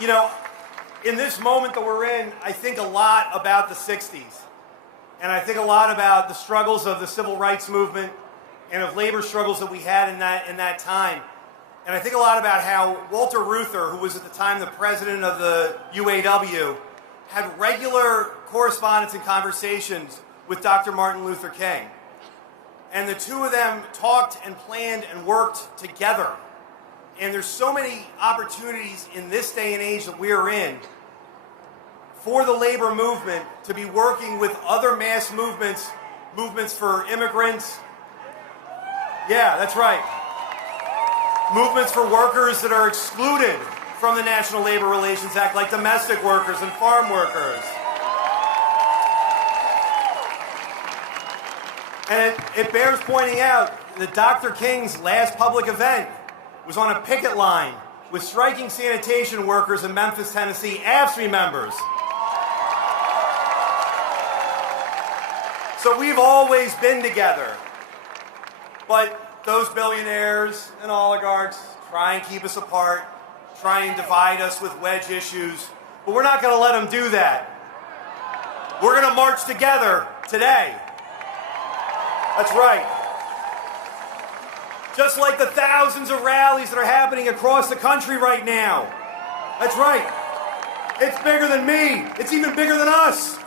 You know, in this moment that we're in, I think a lot about the 60s. And I think a lot about the struggles of the civil rights movement and of labor struggles that we had in that time. And I think a lot about how Walter Reuther, who was at the time the president of the UAW, had regular correspondence and conversations with Dr. Martin Luther King. And the two of them talked and planned and worked together. And there's so many opportunities in this day and age that we're in for the labor movement to be working with other mass movements for immigrants. Yeah, that's right. Movements for workers that are excluded from the National Labor Relations Act, like domestic workers and farm workers. And it bears pointing out that Dr. King's last public event was on a picket line with striking sanitation workers in Memphis, Tennessee, AFSCIO members. So we've always been together. But those billionaires and oligarchs try and keep us apart, try and divide us with wedge issues. But we're not going to let them do that. We're going to march together today. That's right. Just like the thousands of rallies that are happening across the country right now. That's right. It's bigger than me. It's even bigger than us.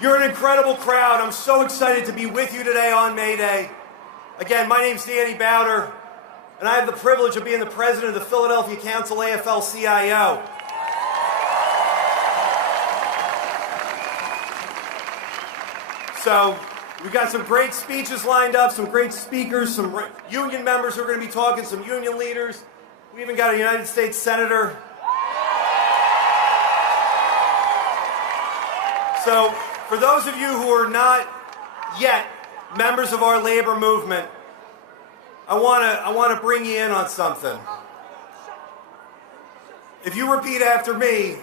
You're an incredible crowd. I'm so excited to be with you today on May Day. Again, my name's Danny Bowder, and I have the privilege of being the president of the Philadelphia Council AFL-CIO. So we've got some great speeches lined up, some great speakers, some union members who are going to be talking, some union leaders. We even got a United States Senator. So for those of you who are not yet members of our labor movement, I want to bring you in on something. If you repeat after me,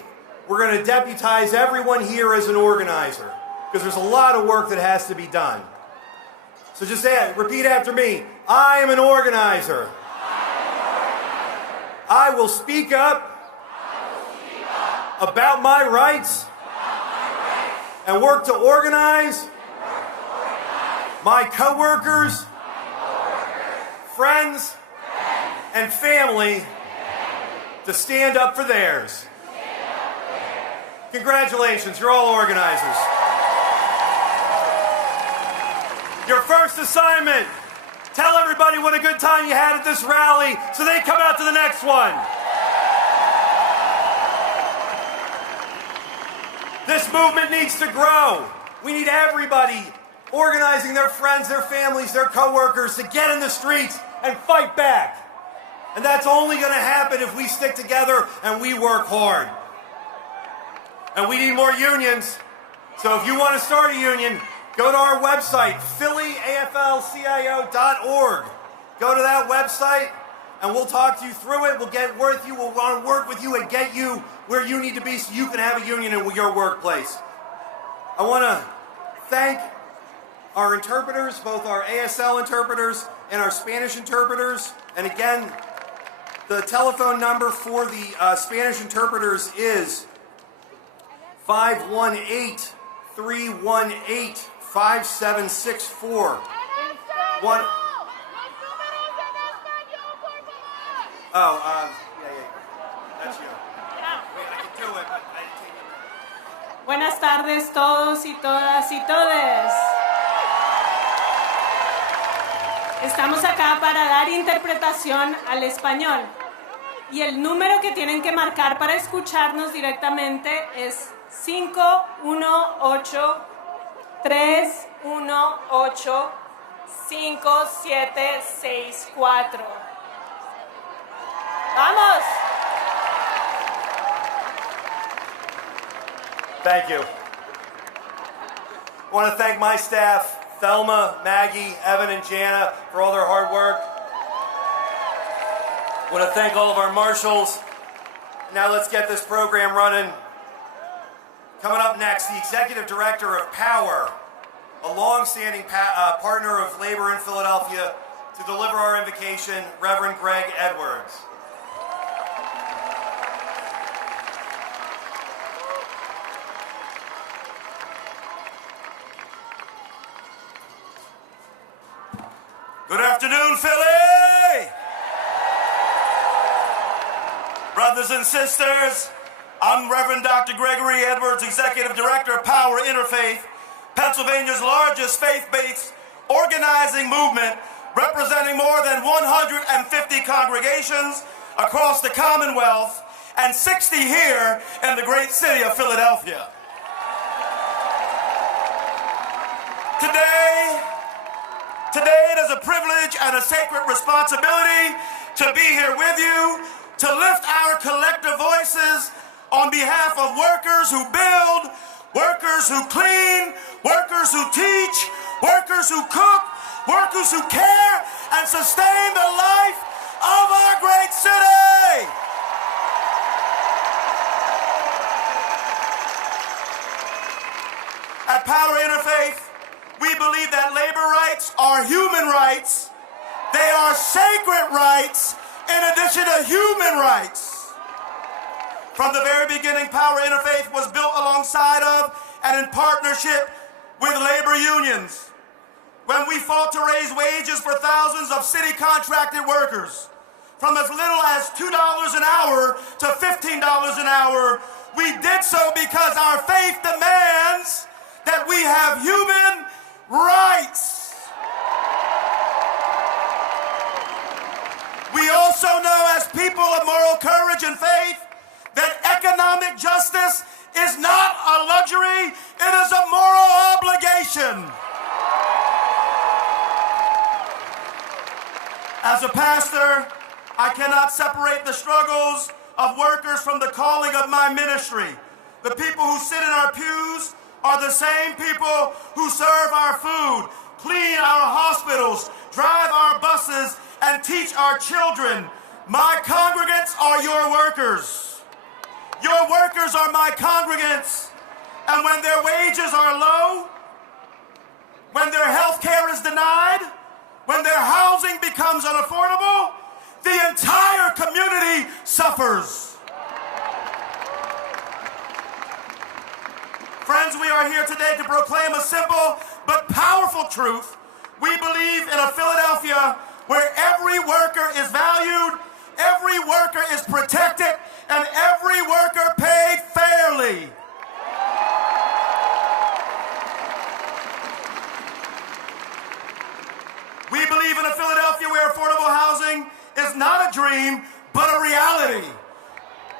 we're going to deputize everyone here as an organizer, because there's a lot of work that has to be done. So just say it. Repeat after me. I am an organizer. I will speak up about my rights and work to organize my coworkers, friends, and family to stand up for theirs. Congratulations, you're all organizers. Your first assignment, tell everybody what a good time you had at this rally so they come out to the next one. This movement needs to grow. We need everybody organizing their friends, their families, their coworkers to get in the streets and fight back. And that's only going to happen if we stick together and we work hard. And we need more unions. So if you want to start a union, go to our website, phillyaflcio.org. Go to that website and we'll talk to you through it. We'll get with you. We'll want to work with you and get you where you need to be so you can have a union in your workplace. I want to thank our interpreters, both our ASL interpreters and our Spanish interpreters. And again, the telephone number for the Spanish interpreters is 518-318-5764. Yeah, that's you. Wait, I can do it, but I didn't take it. Buenas tardes todos y todas y todes. Estamos acá para dar interpretación al español. Y el número que tienen que marcar para escucharnos directamente es 518-318-5764. ¡Vamos! Thank you. I want to thank my staff, Thelma, Maggie, Evan, and Jana, for all their hard work. I want to thank all of our marshals. Now let's get this program running. Coming up next, the Executive Director of Power, a long-standing partner of labor in Philadelphia, to deliver our invocation, Reverend Greg Edwards. Good afternoon, Philly! Brothers and sisters, I'm Reverend Dr. Gregory Edwards, Executive Director of Power Interfaith, Pennsylvania's largest faith-based organizing movement representing more than 150 congregations across the Commonwealth and 60 here in the great city of Philadelphia. Today it is a privilege and a sacred responsibility to be here with you, to lift our collective voices on behalf of workers who build, workers who clean, workers who teach, workers who cook, workers who care and sustain the life of our great city. At Power Interfaith, we believe that labor rights are human rights. They are sacred rights in addition to human rights. From the very beginning, Power Interfaith was built alongside of and in partnership with labor unions. When we fought to raise wages for thousands of city contracted workers, from as little as $2 an hour to $15 an hour, we did so because our faith demands that we have human rights. We also know as people of moral courage and faith that economic justice is not a luxury, it is a moral obligation. As a pastor, I cannot separate the struggles of workers from the calling of my ministry. The people who sit in our pews are the same people who serve our food, clean our hospitals, drive our buses, and teach our children. My congregants are your workers. Your workers are my congregants. And when their wages are low, when their health care is denied, when their housing becomes unaffordable, the entire community suffers. Friends, we are here today to proclaim a simple but powerful truth. We believe in a Philadelphia where every worker is valued, every worker is protected, and every worker paid fairly. We believe in a Philadelphia where affordable housing is not a dream, but a reality.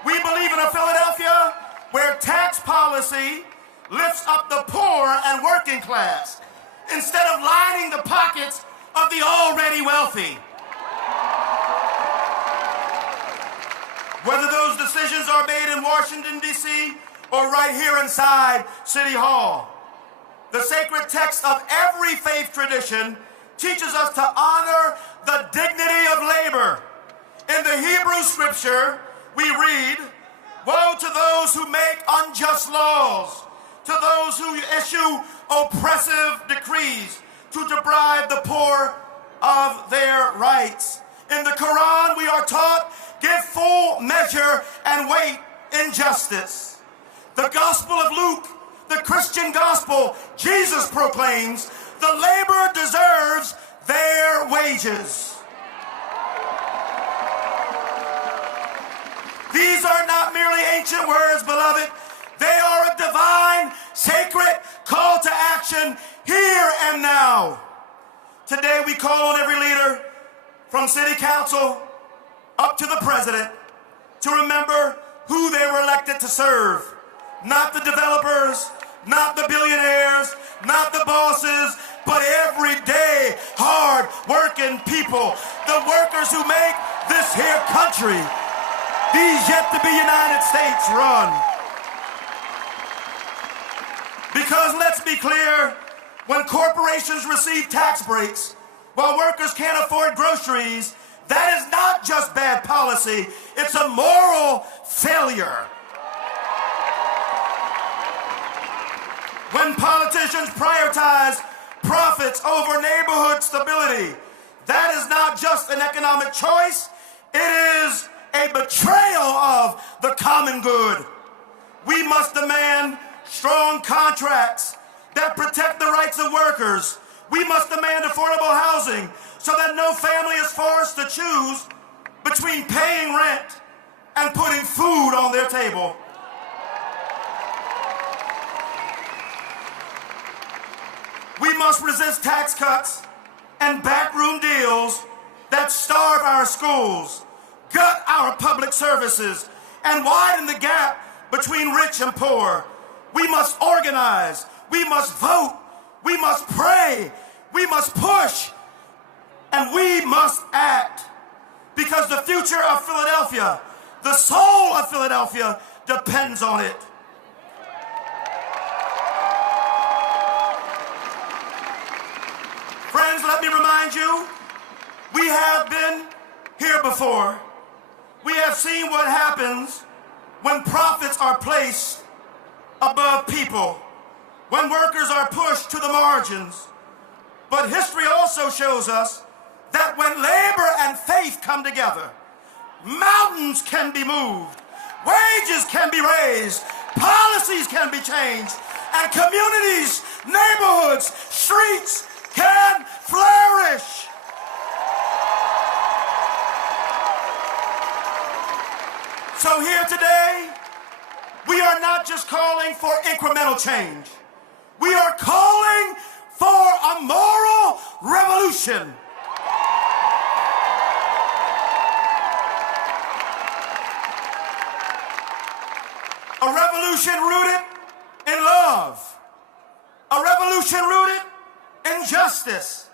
We believe in a Philadelphia where tax policy lifts up the poor and working class instead of lining the pockets of the already wealthy. Whether those decisions are made in Washington, D.C. or right here inside City Hall, the sacred text of every faith tradition teaches us to honor the dignity of labor. In the Hebrew scripture, we read, "Woe to those who make unjust laws, to those who issue oppressive decrees to deprive the poor of their rights." In the Quran, we are taught, give full measure and weight in justice. The Gospel of Luke, the Christian gospel, Jesus proclaims, the laborer deserves their wages. These are not merely ancient words, beloved. They are a divine, sacred call to action here and now. Today we call on every leader, from city council up to the president, to remember who they were elected to serve. Not the developers, not the billionaires, not the bosses, but everyday, hard-working people, the workers who make this here country, these yet-to-be United States, run. Because let's be clear, when corporations receive tax breaks while workers can't afford groceries, that is not just bad policy, it's a moral failure. When politicians prioritize profits over neighborhood stability, That is not just an economic choice, it is a betrayal of the common good. We must demand strong contracts that protect the rights of workers. We must demand affordable housing so that no family is forced to choose between paying rent and putting food on their table. We must resist tax cuts and backroom deals that starve our schools, gut our public services, and widen the gap between rich and poor. We must organize, we must vote, we must pray, we must push, and we must act. Because the future of Philadelphia, the soul of Philadelphia, depends on it. Friends, let me remind you, we have been here before. We have seen what happens when profits are placed above people, when workers are pushed to the margins. But history also shows us that when labor and faith come together, mountains can be moved, wages can be raised, policies can be changed, and communities, neighborhoods, streets can flourish. So here today, we are not just calling for incremental change. We are calling for a moral revolution. A revolution rooted in love. A revolution rooted in justice.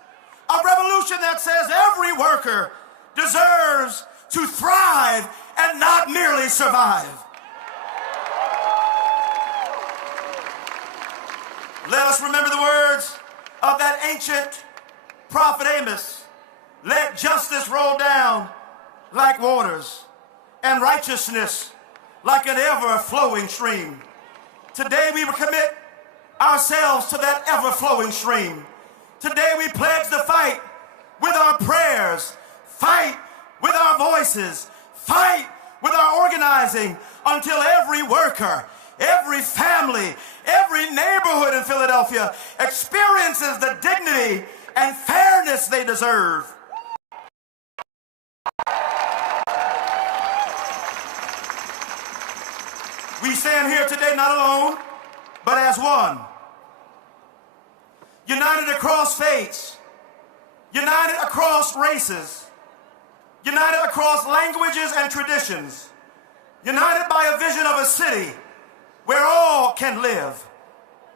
A revolution that says every worker deserves to thrive and not merely survive. Let us remember the words of that ancient prophet Amos. Let justice roll down like waters, and righteousness like an ever-flowing stream. Today we will commit ourselves to that ever-flowing stream. Today we pledge to fight with our prayers, fight with our voices, fight with our organizing until every worker, every family, every neighborhood in Philadelphia experiences the dignity and fairness they deserve. We stand here today not alone, but as one. United across faiths, united across races, united across languages and traditions, united by a vision of a city where all can live,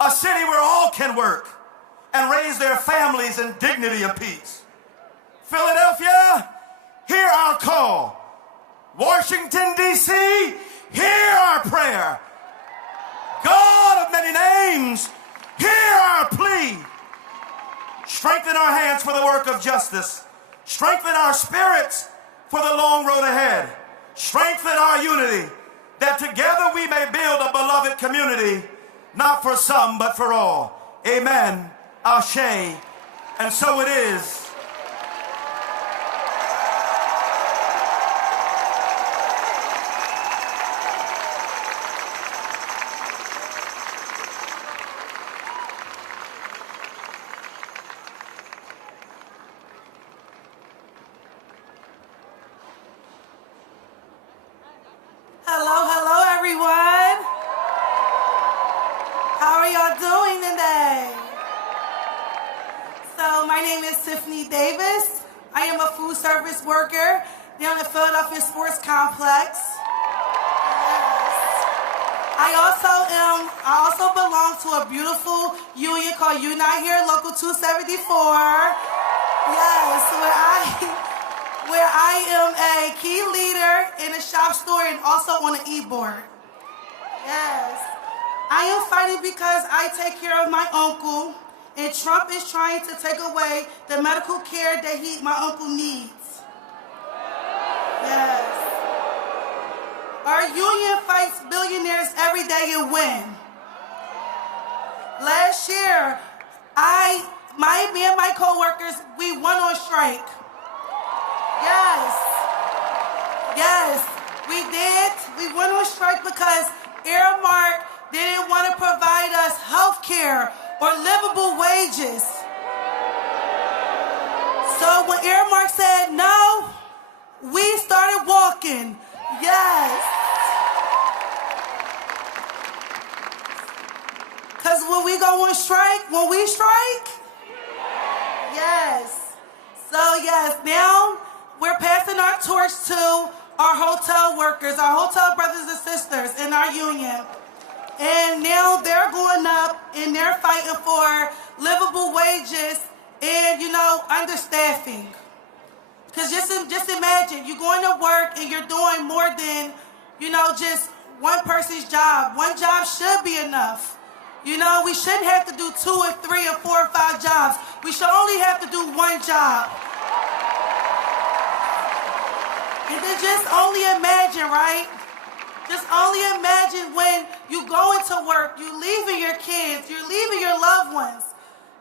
a city where all can work and raise their families in dignity and peace. Philadelphia, hear our call. Washington, D.C., hear our prayer. God of many names, hear our plea. Strengthen our hands for the work of justice. Strengthen our spirits for the long road ahead. Strengthen our unity, that together we may build a beloved community, not for some, but for all. Amen. Ashe. And so it is. Hello, everyone. How are y'all doing today? So my name is Tiffany Davis. I am a food service worker down at Philadelphia Sports Complex. Yes. I also belong to a beautiful union called Unite Here, Local 274. Yes, where I am a key leader in a shop store and also on an e-board. Yes. I am fighting because I take care of my uncle, and Trump is trying to take away the medical care that my uncle needs. Yes. Our union fights billionaires every day and win. Last year, me and my co-workers, we went on strike. Yes, we did. We went on strike because Aramark didn't want to provide us health care or livable wages. So when Aramark said no, we started walking. Yes. Because when we go on strike, yes. So yes, now we're passing our torch to our hotel workers, our hotel brothers and sisters in our union. And now they're going up and they're fighting for livable wages and, understaffing. Because just imagine, you're going to work and you're doing more than, just one person's job. One job should be enough. We shouldn't have to do 2 or 3 or 4 or 5 jobs. We should only have to do one job. And then just only imagine, right? Just only imagine when you go into work, you're leaving your kids, you're leaving your loved ones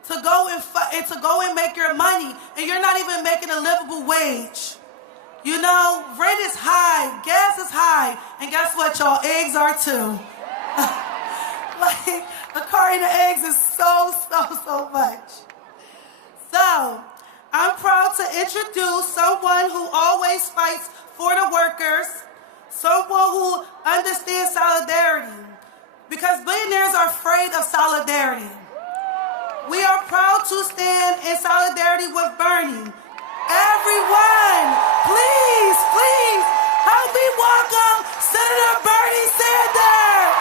to go and make your money, and you're not even making a livable wage. Rent is high, gas is high, and guess what, y'all? Eggs are too. Like, a carton of eggs is so much. So, I'm proud to introduce someone who always fights for the workers, someone who understands solidarity, because billionaires are afraid of solidarity. We are proud to stand in solidarity with Bernie. Everyone, please, help me welcome Senator Bernie Sanders.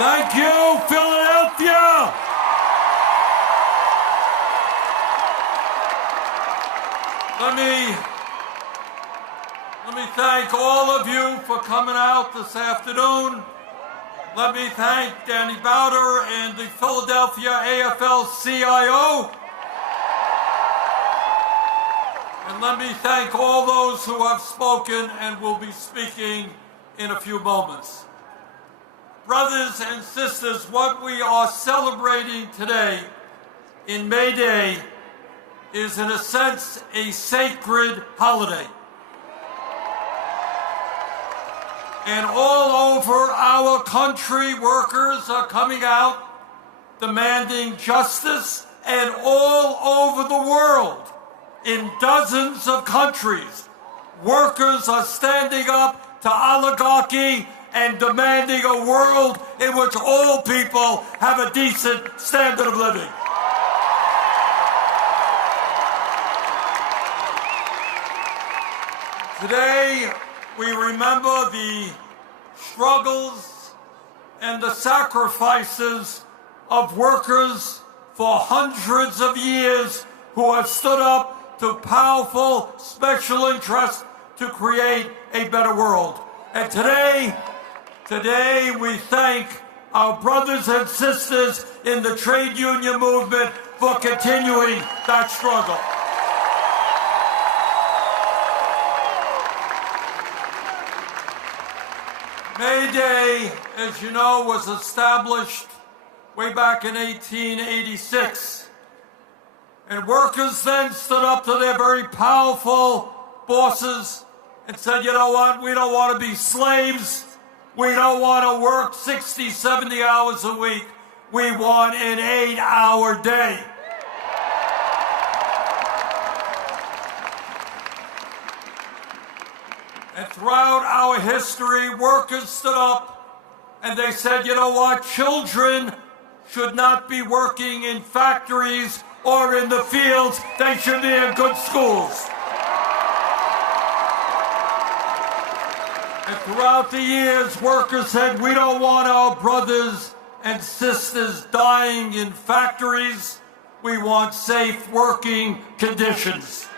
Thank you, Philadelphia! Let me thank all of you for coming out this afternoon. Let me thank Danny Bowder and the Philadelphia AFL-CIO. And let me thank all those who have spoken and will be speaking in a few moments. Brothers and sisters, what we are celebrating today in May Day is, in a sense, a sacred holiday. And all over our country, workers are coming out demanding justice, and all over the world, in dozens of countries, workers are standing up to oligarchy and demanding a world in which all people have a decent standard of living. Today, we remember the struggles and the sacrifices of workers for hundreds of years who have stood up to powerful special interests to create a better world. And today we thank our brothers and sisters in the trade union movement for continuing that struggle. May Day, as you know, was established way back in 1886. And workers then stood up to their very powerful bosses and said, you know what, we don't want to be slaves. We don't want to work 60, 70 hours a week. We want an 8-hour day. And throughout our history, workers stood up and they said, you know what, children should not be working in factories or in the fields. They should be in good schools. And throughout the years, workers said, we don't want our brothers and sisters dying in factories. We want safe working conditions.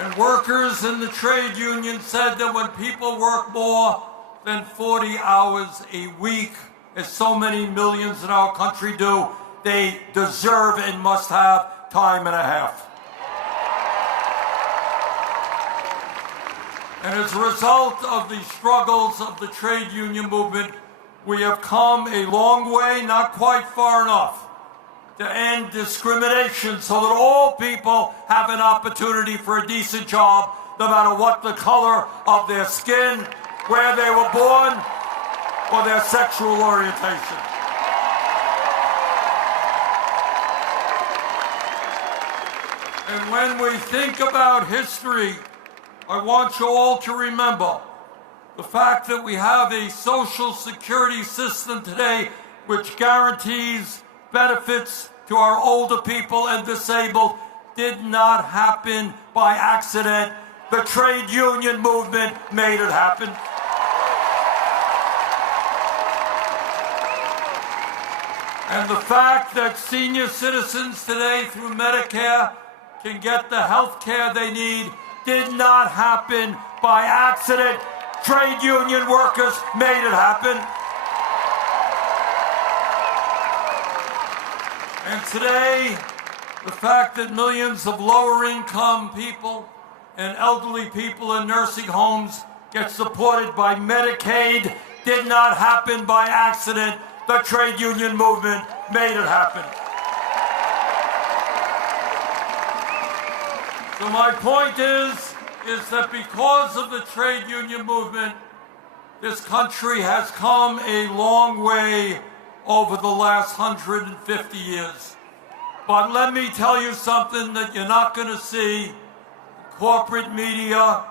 And workers in the trade union said that when people work more, than 40 hours a week, as so many millions in our country do, they deserve and must have time and a half. And as a result of the struggles of the trade union movement, we have come a long way, not quite far enough, to end discrimination so that all people have an opportunity for a decent job, no matter what the color of their skin, where they were born, or their sexual orientation. And when we think about history, I want you all to remember the fact that we have a social security system today which guarantees benefits to our older people and disabled did not happen by accident. The trade union movement made it happen. And the fact that senior citizens today through Medicare can get the health care they need did not happen by accident. Trade union workers made it happen. And today, the fact that millions of lower income people and elderly people in nursing homes get supported by Medicaid did not happen by accident. The trade union movement made it happen. So my point is that because of the trade union movement, this country has come a long way over the last 150 years. But let me tell you something that you're not going to see in corporate media,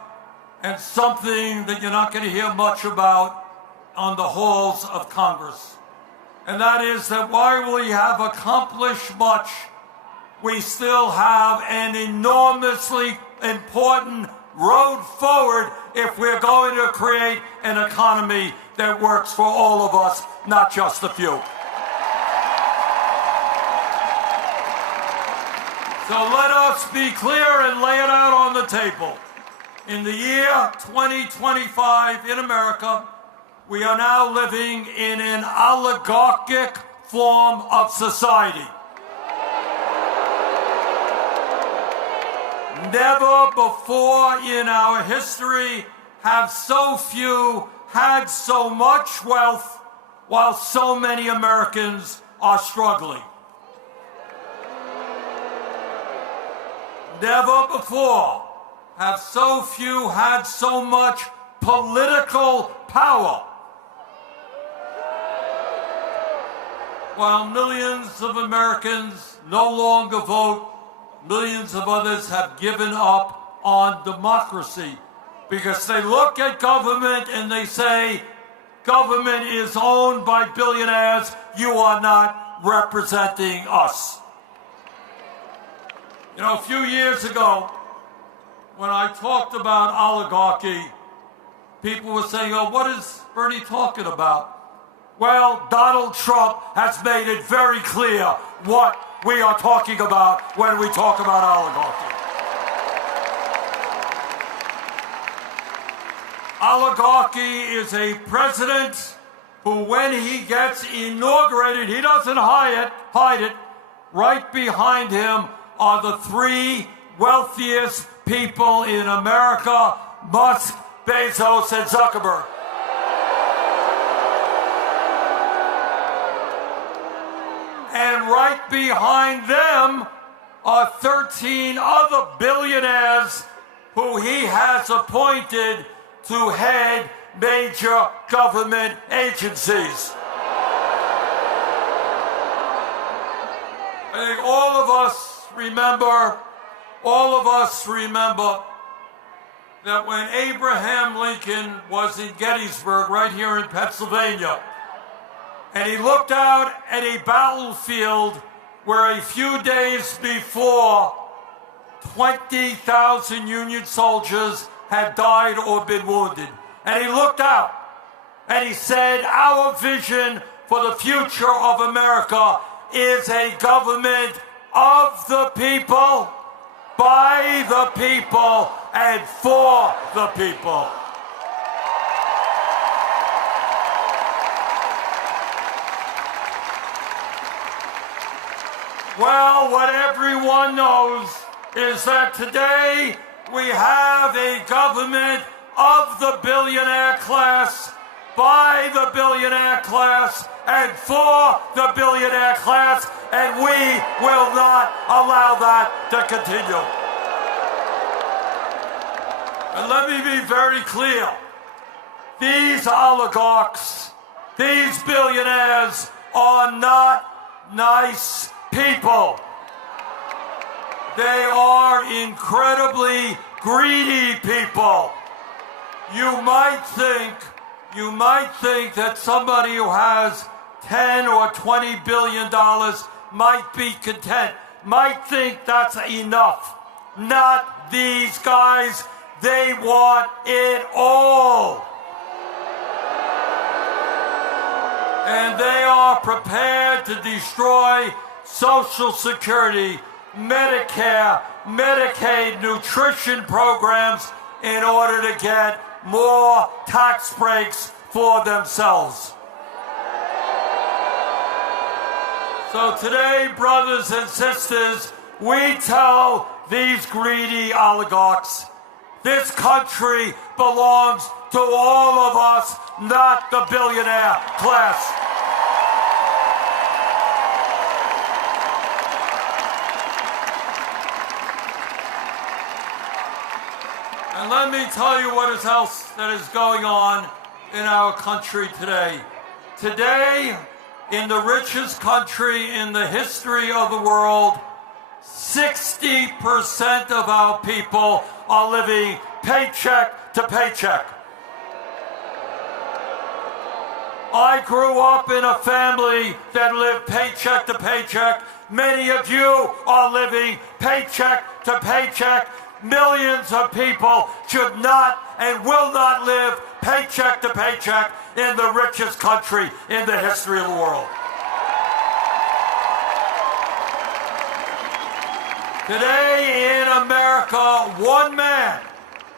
and something that you're not going to hear much about on the halls of Congress. And that is that while we have accomplished much, we still have an enormously important road forward if we're going to create an economy that works for all of us, not just a few. So let us be clear and lay it out on the table. In the year 2025 in America, we are now living in an oligarchic form of society. Never before in our history have so few had so much wealth while so many Americans are struggling. Never before have so few had so much political power, while millions of Americans no longer vote. Millions of others have given up on democracy because they look at government and they say, government is owned by billionaires. You are not representing us. You know, a few years ago, when I talked about oligarchy, people were saying, oh, what is Bernie talking about? Well, Donald Trump has made it very clear what we are talking about when we talk about oligarchy. Oligarchy is a president who, when he gets inaugurated, he doesn't hide it. Right behind him are the three wealthiest people in America: Musk, Bezos, and Zuckerberg. And right behind them are 13 other billionaires who he has appointed to head major government agencies. I think all of us remember that when Abraham Lincoln was in Gettysburg, right here in Pennsylvania, and he looked out at a battlefield where a few days before 20,000 Union soldiers had died or been wounded. And he looked out and he said, our vision for the future of America is a government of the people, by the people, and for the people. Well, what everyone knows is that today we have a government of the billionaire class, by the billionaire class, and for the billionaire class, and we will not allow that to continue. And let me be very clear. These oligarchs, these billionaires are not nice people. They are incredibly greedy people. You might think that somebody who has 10 or 20 billion dollars might be content, might think that's enough. Not these guys. They want it all. And they are prepared to destroy Social Security, Medicare, Medicaid, nutrition programs in order to get more tax breaks for themselves. So today, brothers and sisters, we tell these greedy oligarchs, this country belongs to all of us, not the billionaire class. And let me tell you what else that is going on in our country today. Today, in the richest country in the history of the world, 60% of our people are living paycheck to paycheck. I grew up in a family that lived paycheck to paycheck. Many of you are living paycheck to paycheck. Millions of people should not and will not live paycheck to paycheck in the richest country in the history of the world. Today in America, one man,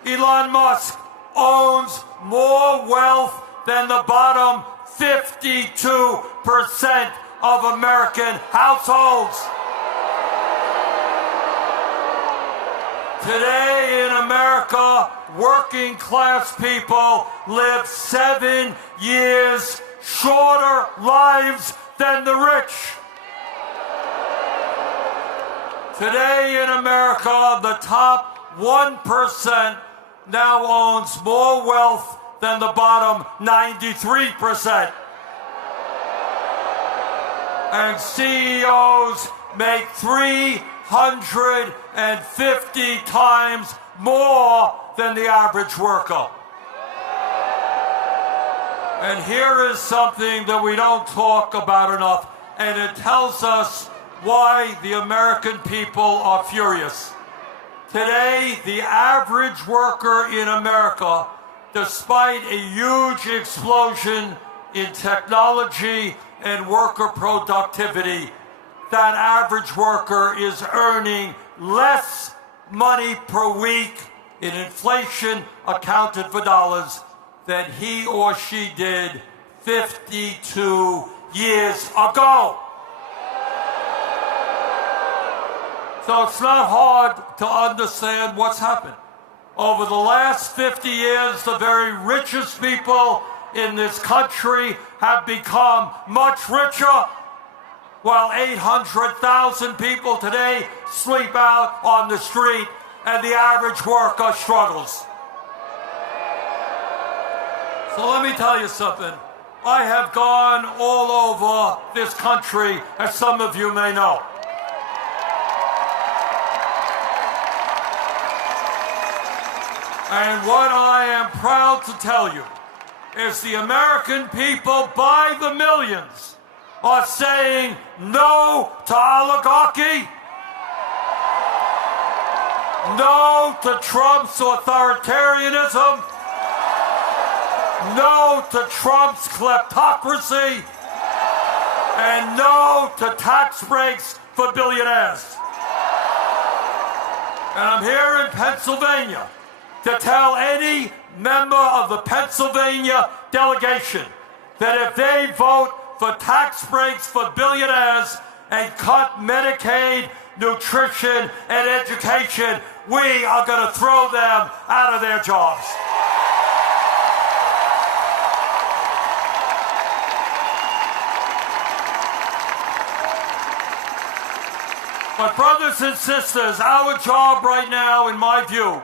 Elon Musk, owns more wealth than the bottom 52% of American households. Today in America, working class people live 7 years shorter lives than the rich. Today in America, the top 1% now owns more wealth than the bottom 93%. And CEOs make 350 times more than the average worker. And here is something that we don't talk about enough, and it tells us why the American people are furious. Today, the average worker in America, despite a huge explosion in technology and worker productivity, that average worker is earning less money per week in inflation accounted for dollars than he or she did 52 years ago. So it's not hard to understand what's happened. Over the last 50 years, the very richest people in this country have become much richer, while 800,000 people today sleep out on the street and the average worker struggles. So let me tell you something. I have gone all over this country, as some of you may know. And what I am proud to tell you is the American people by the millions are saying no to oligarchy, no to Trump's authoritarianism, no to Trump's kleptocracy, and no to tax breaks for billionaires. And I'm here in Pennsylvania to tell any member of the Pennsylvania delegation that if they vote for tax breaks for billionaires, and cut Medicaid, nutrition, and education, we are going to throw them out of their jobs. But brothers and sisters, our job right now, in my view,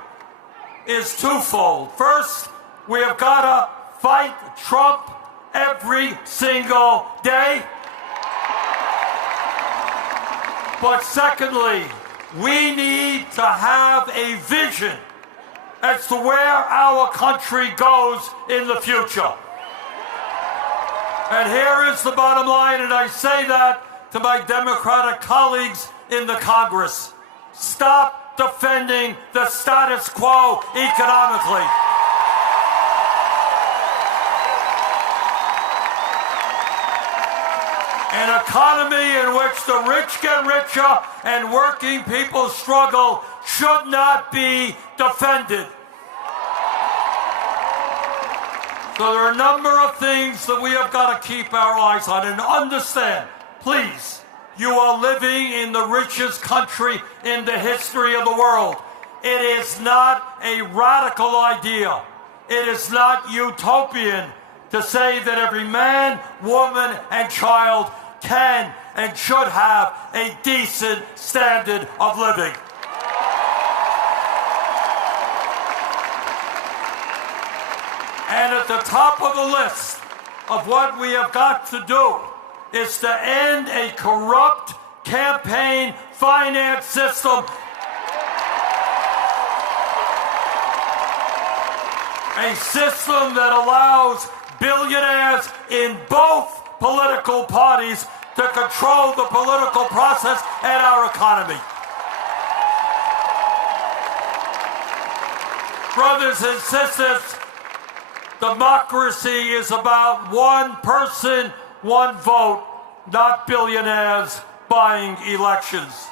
is twofold. First, we have got to fight Trump every single day. But secondly, we need to have a vision as to where our country goes in the future. And here is the bottom line, and I say that to my Democratic colleagues in the Congress. Stop defending the status quo economically. An economy in which the rich get richer and working people struggle should not be defended. So there are a number of things that we have got to keep our eyes on and understand. Please, you are living in the richest country in the history of the world. It is not a radical idea. It is not utopian to say that every man, woman, and child can and should have a decent standard of living. And at the top of the list of what we have got to do is to end a corrupt campaign finance system. A system that allows billionaires in both political parties to control the political process and our economy. Brothers and sisters, democracy is about one person, one vote, not billionaires buying elections.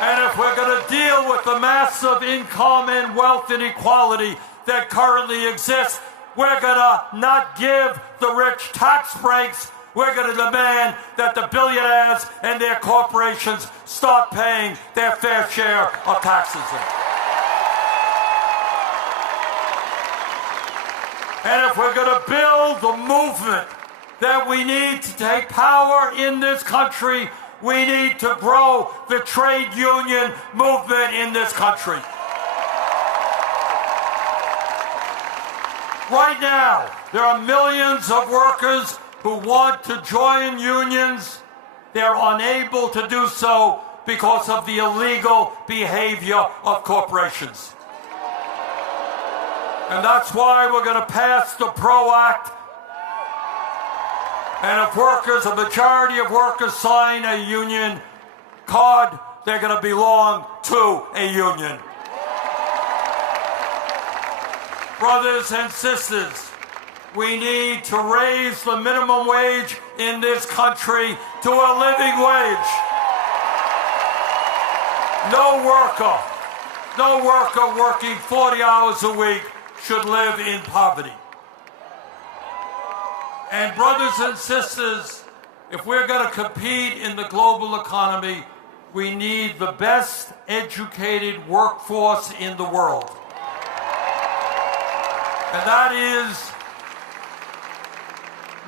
And if we're going to deal with the massive income and wealth inequality that currently exists, we're going to not give the rich tax breaks. We're going to demand that the billionaires and their corporations start paying their fair share of taxes. And if we're going to build the movement that we need to take power in this country, we need to grow the trade union movement in this country. Right now, there are millions of workers who want to join unions. They're unable to do so because of the illegal behavior of corporations. And that's why we're going to pass the PRO Act. And if workers, a majority of workers sign a union card, they're going to belong to a union. Brothers and sisters, we need to raise the minimum wage in this country to a living wage. No worker working 40 hours a week should live in poverty. And brothers and sisters, if we're going to compete in the global economy, we need the best educated workforce in the world. And that is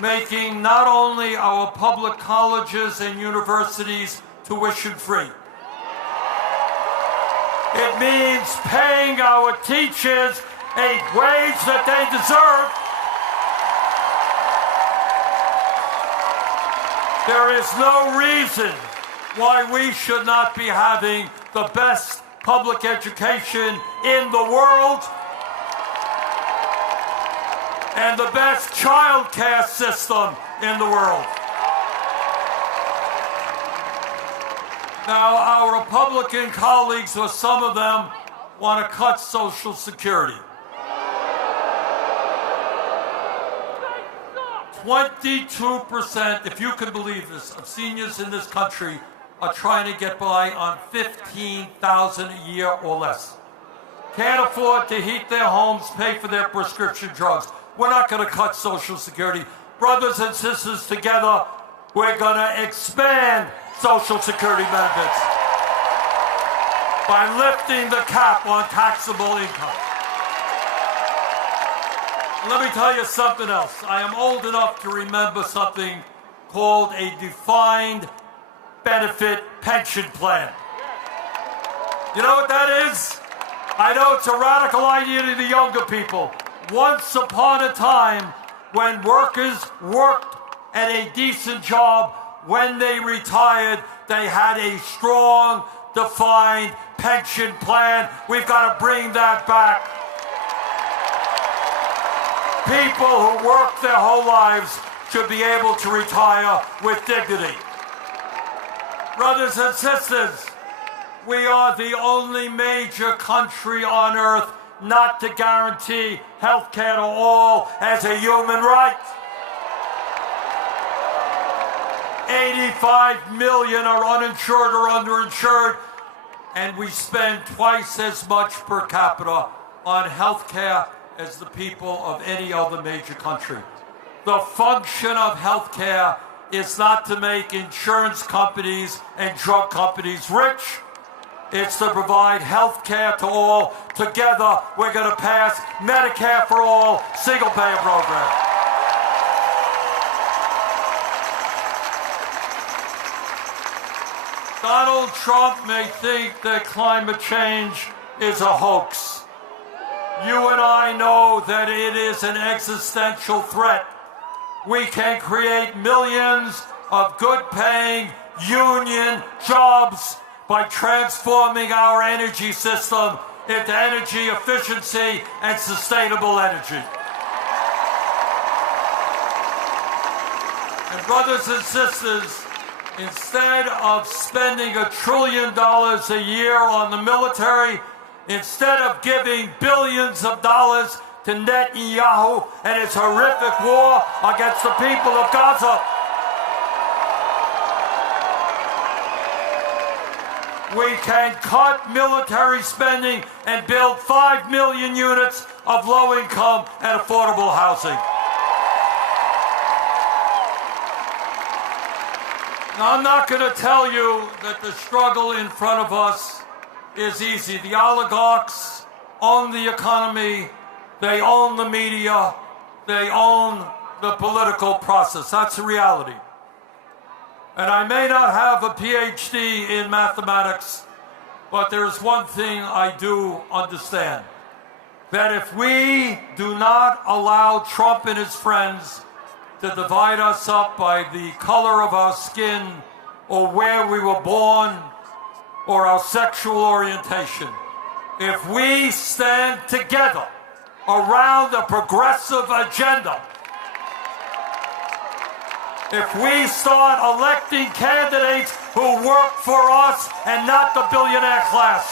making not only our public colleges and universities tuition-free. It means paying our teachers a wage that they deserve. There is no reason why we should not be having the best public education in the world and the best child care system in the world. Now, our Republican colleagues, or some of them, want to cut Social Security. 22%, if you can believe this, of seniors in this country are trying to get by on $15,000 a year or less. Can't afford to heat their homes, pay for their prescription drugs. We're not going to cut Social Security. Brothers and sisters, together, we're going to expand Social Security benefits by lifting the cap on taxable income. Let me tell you something else. I am old enough to remember something called a defined benefit pension plan. You know what that is? I know it's a radical idea to the younger people. Once upon a time, when workers worked at a decent job, when they retired, they had a strong, defined pension plan. We've got to bring that back. People who work their whole lives should be able to retire with dignity. Brothers and sisters, we are the only major country on earth not to guarantee health care to all as a human right. 85 million are uninsured or underinsured, and we spend twice as much per capita on health care as the people of any other major country. The function of health care is not to make insurance companies and drug companies rich. It's to provide health care to all. Together, we're going to pass Medicare for All, single-payer program. Donald Trump may think that climate change is a hoax. You and I know that it is an existential threat. We can create millions of good-paying union jobs by transforming our energy system into energy efficiency and sustainable energy. And brothers and sisters, instead of spending $1 trillion a year on the military, instead of giving billions of dollars to Netanyahu and his horrific war against the people of Gaza, we can cut military spending and build 5 million units of low-income and affordable housing. Now, I'm not going to tell you that the struggle in front of us is easy. The oligarchs own the economy, they own the media, they own the political process. That's the reality. And I may not have a PhD in mathematics, but there is one thing I do understand. That if we do not allow Trump and his friends to divide us up by the color of our skin or where we were born or our sexual orientation, if we stand together around a progressive agenda, if we start electing candidates who work for us and not the billionaire class,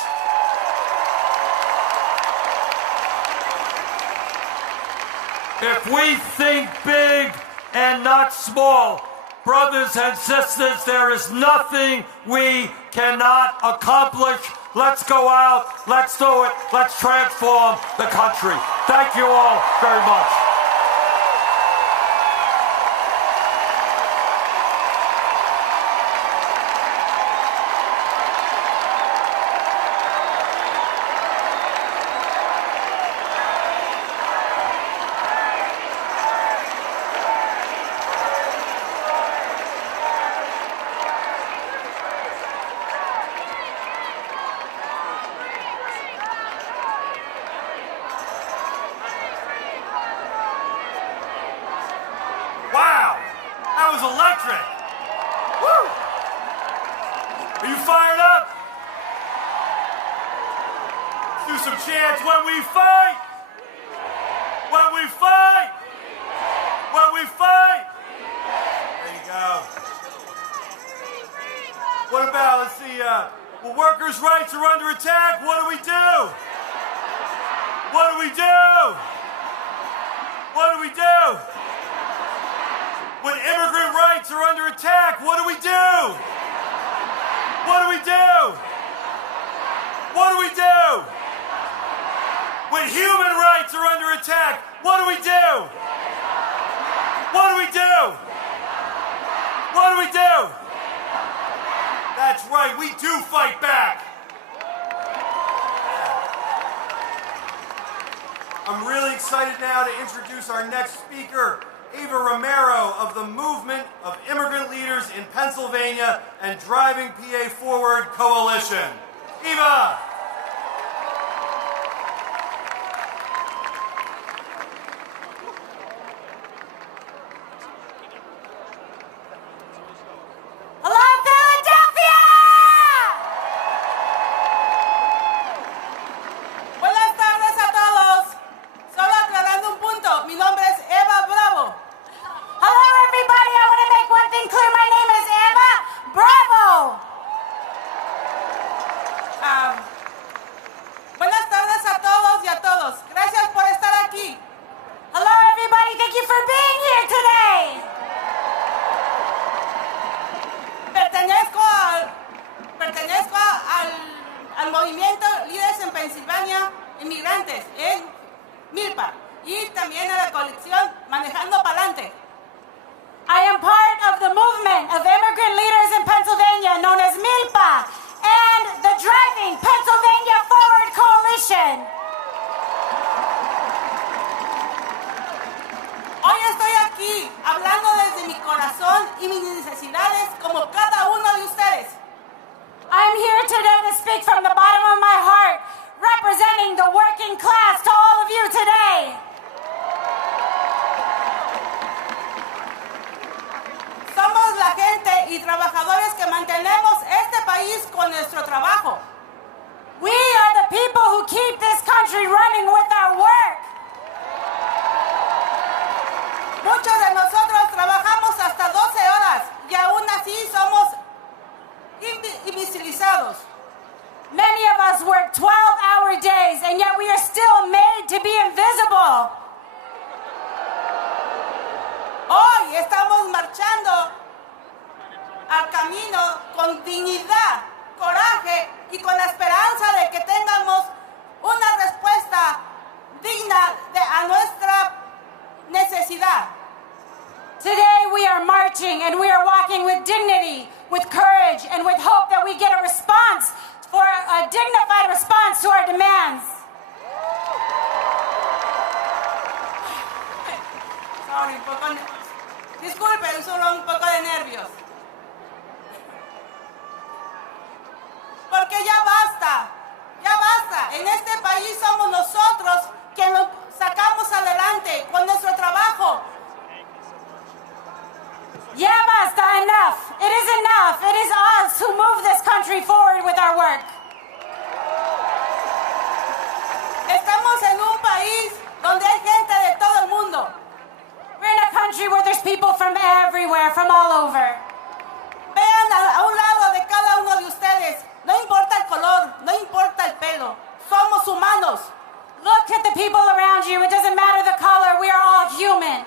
if we think big and not small, brothers and sisters, there is nothing we cannot accomplish. Let's go out, let's do it, let's transform the country. Thank you all very much. Wow, that was electric. Woo! Are you fired up? Let's do some chants. When we fight, when we fight, when we fight. There you go. What about, let's see, well, workers' rights are under attack. What do we do? What do we do? What do we do? When immigrant rights are under attack, what do we do? What do we do? What do we do? When human rights are under attack, what do we do? What do we do? What do we do? That's right, we do fight back. I'm really excited now to introduce our next speaker, Ava Romero of the Movement of Immigrant Leaders in Pennsylvania and Driving PA Forward Coalition. Eva! Hello, Philadelphia! Buenas tardes a todos. Solo aclarando un punto, mi nombre es Eva Bravo. Hello, everybody. I want to make one thing clear. My name is Eva Bravo. Buenas tardes a todos y a todos. Gracias por estar aquí. Hello, everybody. Thank you for being here today. Pertenezco al movimiento Líderes en Pensilvania, Inmigrantes, en Milpa, y también a la colección Manejando Pa'lante. I am part of the movement of immigrant leaders in Pennsylvania known as MILPA and the Driving Pennsylvania Forward Coalition. Hoy estoy aquí hablando desde mi corazón y mis necesidades como cada uno de ustedes. I'm here today to speak from the bottom of my heart, representing the working class to all of you today. Somos la gente y trabajadores que mantenemos este país con nuestro trabajo. We are the people who keep this country running with our work. Muchos de nosotros trabajamos hasta 12 horas y aún así somos invisibilizados. Many of us work 12-hour days, and yet we are still made to be invisible. Hoy estamos marchando al camino con dignidad, coraje y con la esperanza de que tengamos una respuesta digna a nuestra necesidad. Today we are marching and we are walking with dignity, with courage, and with hope that we get a response, for a dignified response to our demands. Sorry, disculpen, solo un poco de nervios. Porque ya basta, ya basta. En este país somos nosotros quienes lo sacamos adelante con nuestro trabajo. Yeah, basta, enough. It is enough. It is us who move this country forward with our work. Estamos en un país donde hay gente de todo el mundo. We're in a country where there's people from everywhere, from all over. Vean a un lado de cada uno de ustedes. No importa el color, no importa el pelo. Somos humanos. Look at the people around you. It doesn't matter the color. We are all human.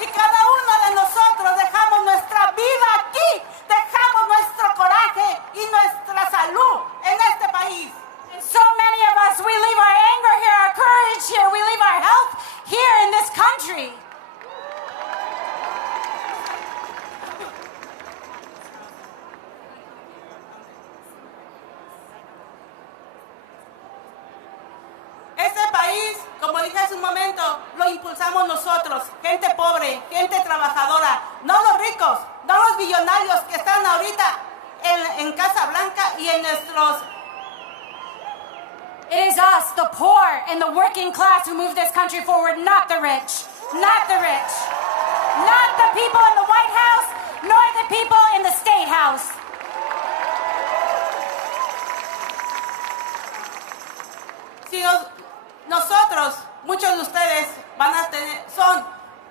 Y cada uno de nosotros dejamos nuestra vida aquí, dejamos nuestro coraje y nuestra salud en este país. And so many of us, we leave our anger here, our courage here, we leave our health here in this country. Este país, como dije hace un momento, lo impulsamos nosotros, gente pobre, gente trabajadora, no los ricos, no los billonarios que están ahorita en Casa Blanca y en nuestros... It is us, the poor and the working class, who move this country forward, not the rich. Not the rich. Not the people in the White House, nor the people in the State House. Si nosotros, muchos de ustedes son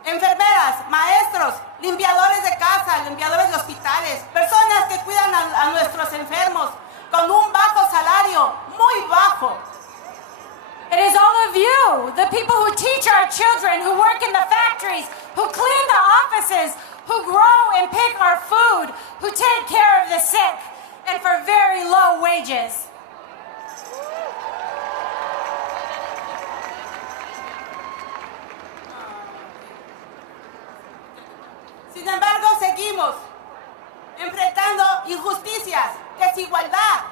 enfermeras, maestros, limpiadores de casa, limpiadores de hospitales, personas que cuidan a nuestros enfermos con un bajo salario, muy bajo. It is all of you, the people who teach our children, who work in the factories, who clean the offices, who grow and pick our food, who take care of the sick, and for very low wages. Sin embargo, seguimos enfrentando injusticias, desigualdad.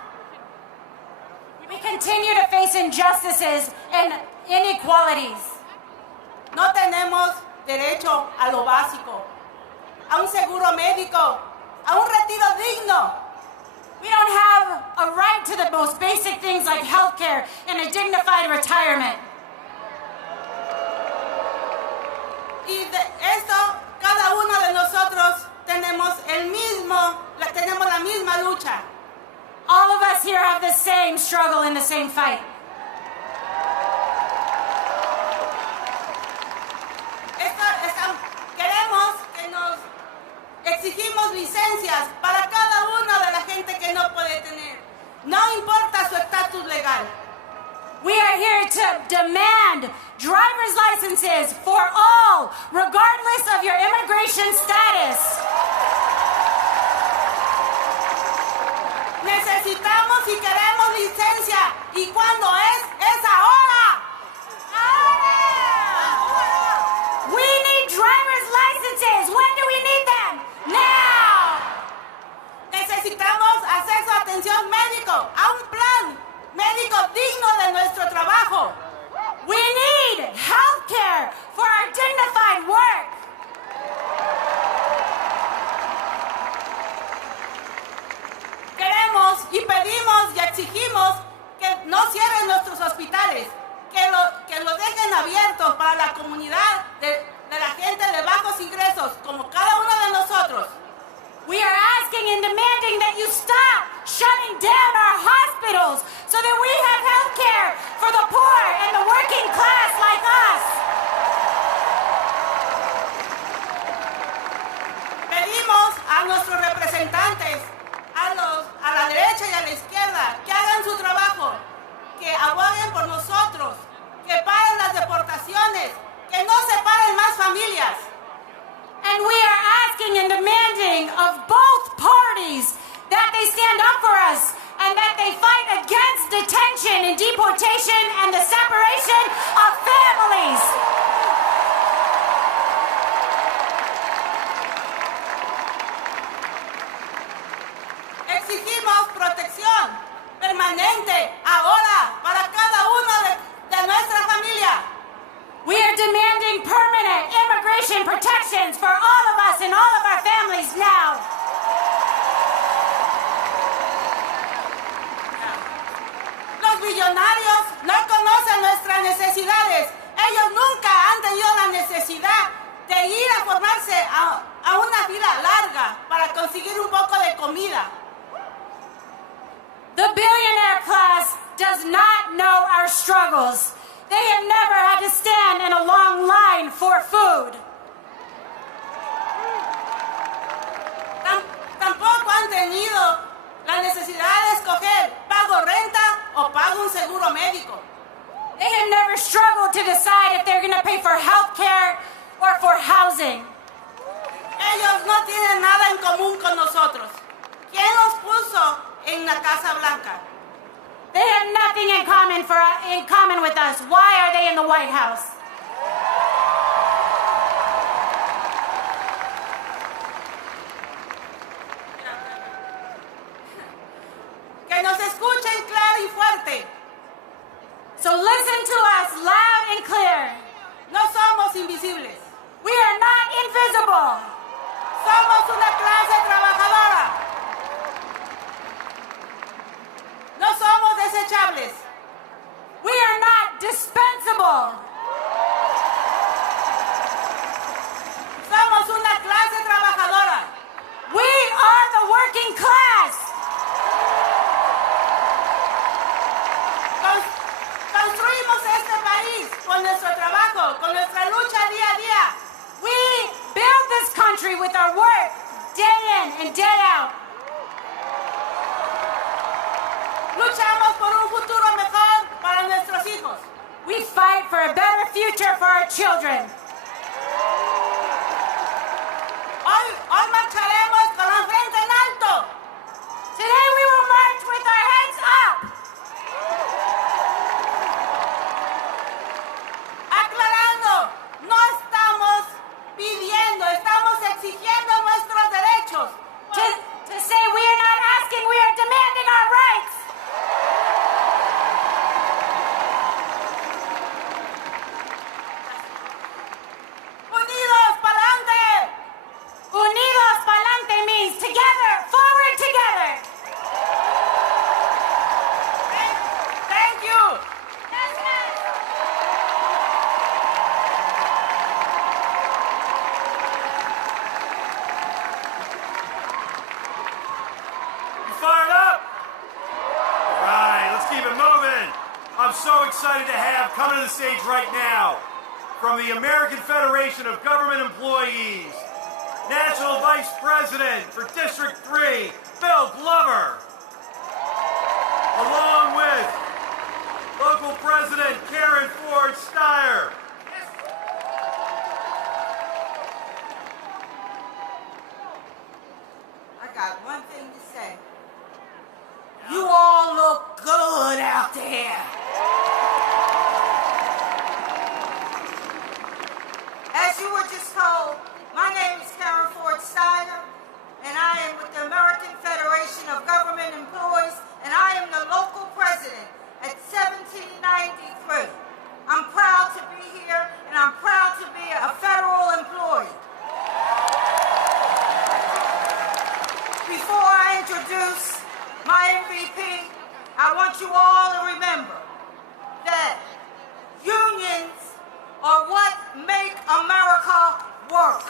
We continue to face injustices and inequalities. No tenemos derecho a lo básico, a un seguro médico, a un retiro digno. We don't have a right to the most basic things like healthcare and a dignified retirement. Y de esto, cada uno de nosotros tenemos la misma lucha. All of us here have the same struggle and the same fight. Queremos que nos exigimos licencias para cada una de la gente que no puede tener. No importa su estatus legal. We are here to demand driver's licenses for all, regardless of your immigration status. Necesitamos y queremos licencia. ¿Y cuándo es? ¡Es ahora! We need driver's licenses. When do we need them? Now! Necesitamos acceso a atención médico, a un plan médico digno de nuestro trabajo. We need health care for our dignified work. Queremos y pedimos y exigimos que no cierren nuestros hospitales, que los dejen abiertos para la comunidad de la gente de bajos ingresos, como cada uno de nosotros. We are asking and demanding that you stop shutting down our hospitals so that we have health care for the poor and the working class like us. Pedimos a nuestros representantes, a la derecha y a la izquierda, que hagan su trabajo, que aboguen por nosotros, que paren las deportaciones, que no separen más familias. And we are asking and demanding of both parties that they stand up for us and that they fight against detention and deportation and the separation of families. Exigimos protección permanente ahora para cada uno de nuestra familia. We are demanding permanent immigration protections for all of us and all of our families now. Los millonarios no conocen nuestras necesidades. Ellos nunca han tenido la necesidad de ir a formarse a una fila larga para conseguir un poco de comida. The billionaire class does not know our struggles. They have never had to stand in a long line for food. Tampoco han tenido la necesidad de escoger, ¿pago renta o pago un seguro médico? They have never struggled to decide if they're going to pay for health care or for housing. Ellos no tienen nada en común con nosotros. ¿Quién los puso en la Casa Blanca? They have nothing in common with us. Why are they in the White House? Que nos escuchen claro y fuerte. So listen to us loud and clear. No somos invisibles. We are not invisible. Somos una clase trabajadora. No somos desechables. We are not dispensable. Somos una clase trabajadora. We are the working class. Construimos este país con nuestro trabajo, con nuestra lucha día a día. We build this country with our work, day in and day out. Luchamos por un futuro mejor para nuestros hijos. We fight for a better future for our children. Hoy marcharemos con la frente en alto. Today we will march with our heads up. Aclarando, no estamos pidiendo, estamos exigiendo excited to have coming to the stage right now from the American Federation of Government Employees, National Vice President for District 3, Bill Glover, along with Local President Karen Ford Steyer. I got one thing to say. You all look good out there. As you were just told, my name is Karen Ford Steyer, and I am with the American Federation of Government Employees, and I am the local president at 1793. I'm proud to be here, and I'm proud to be a federal employee. Before I introduce my MVP, I want you all to remember that unions are what make America work.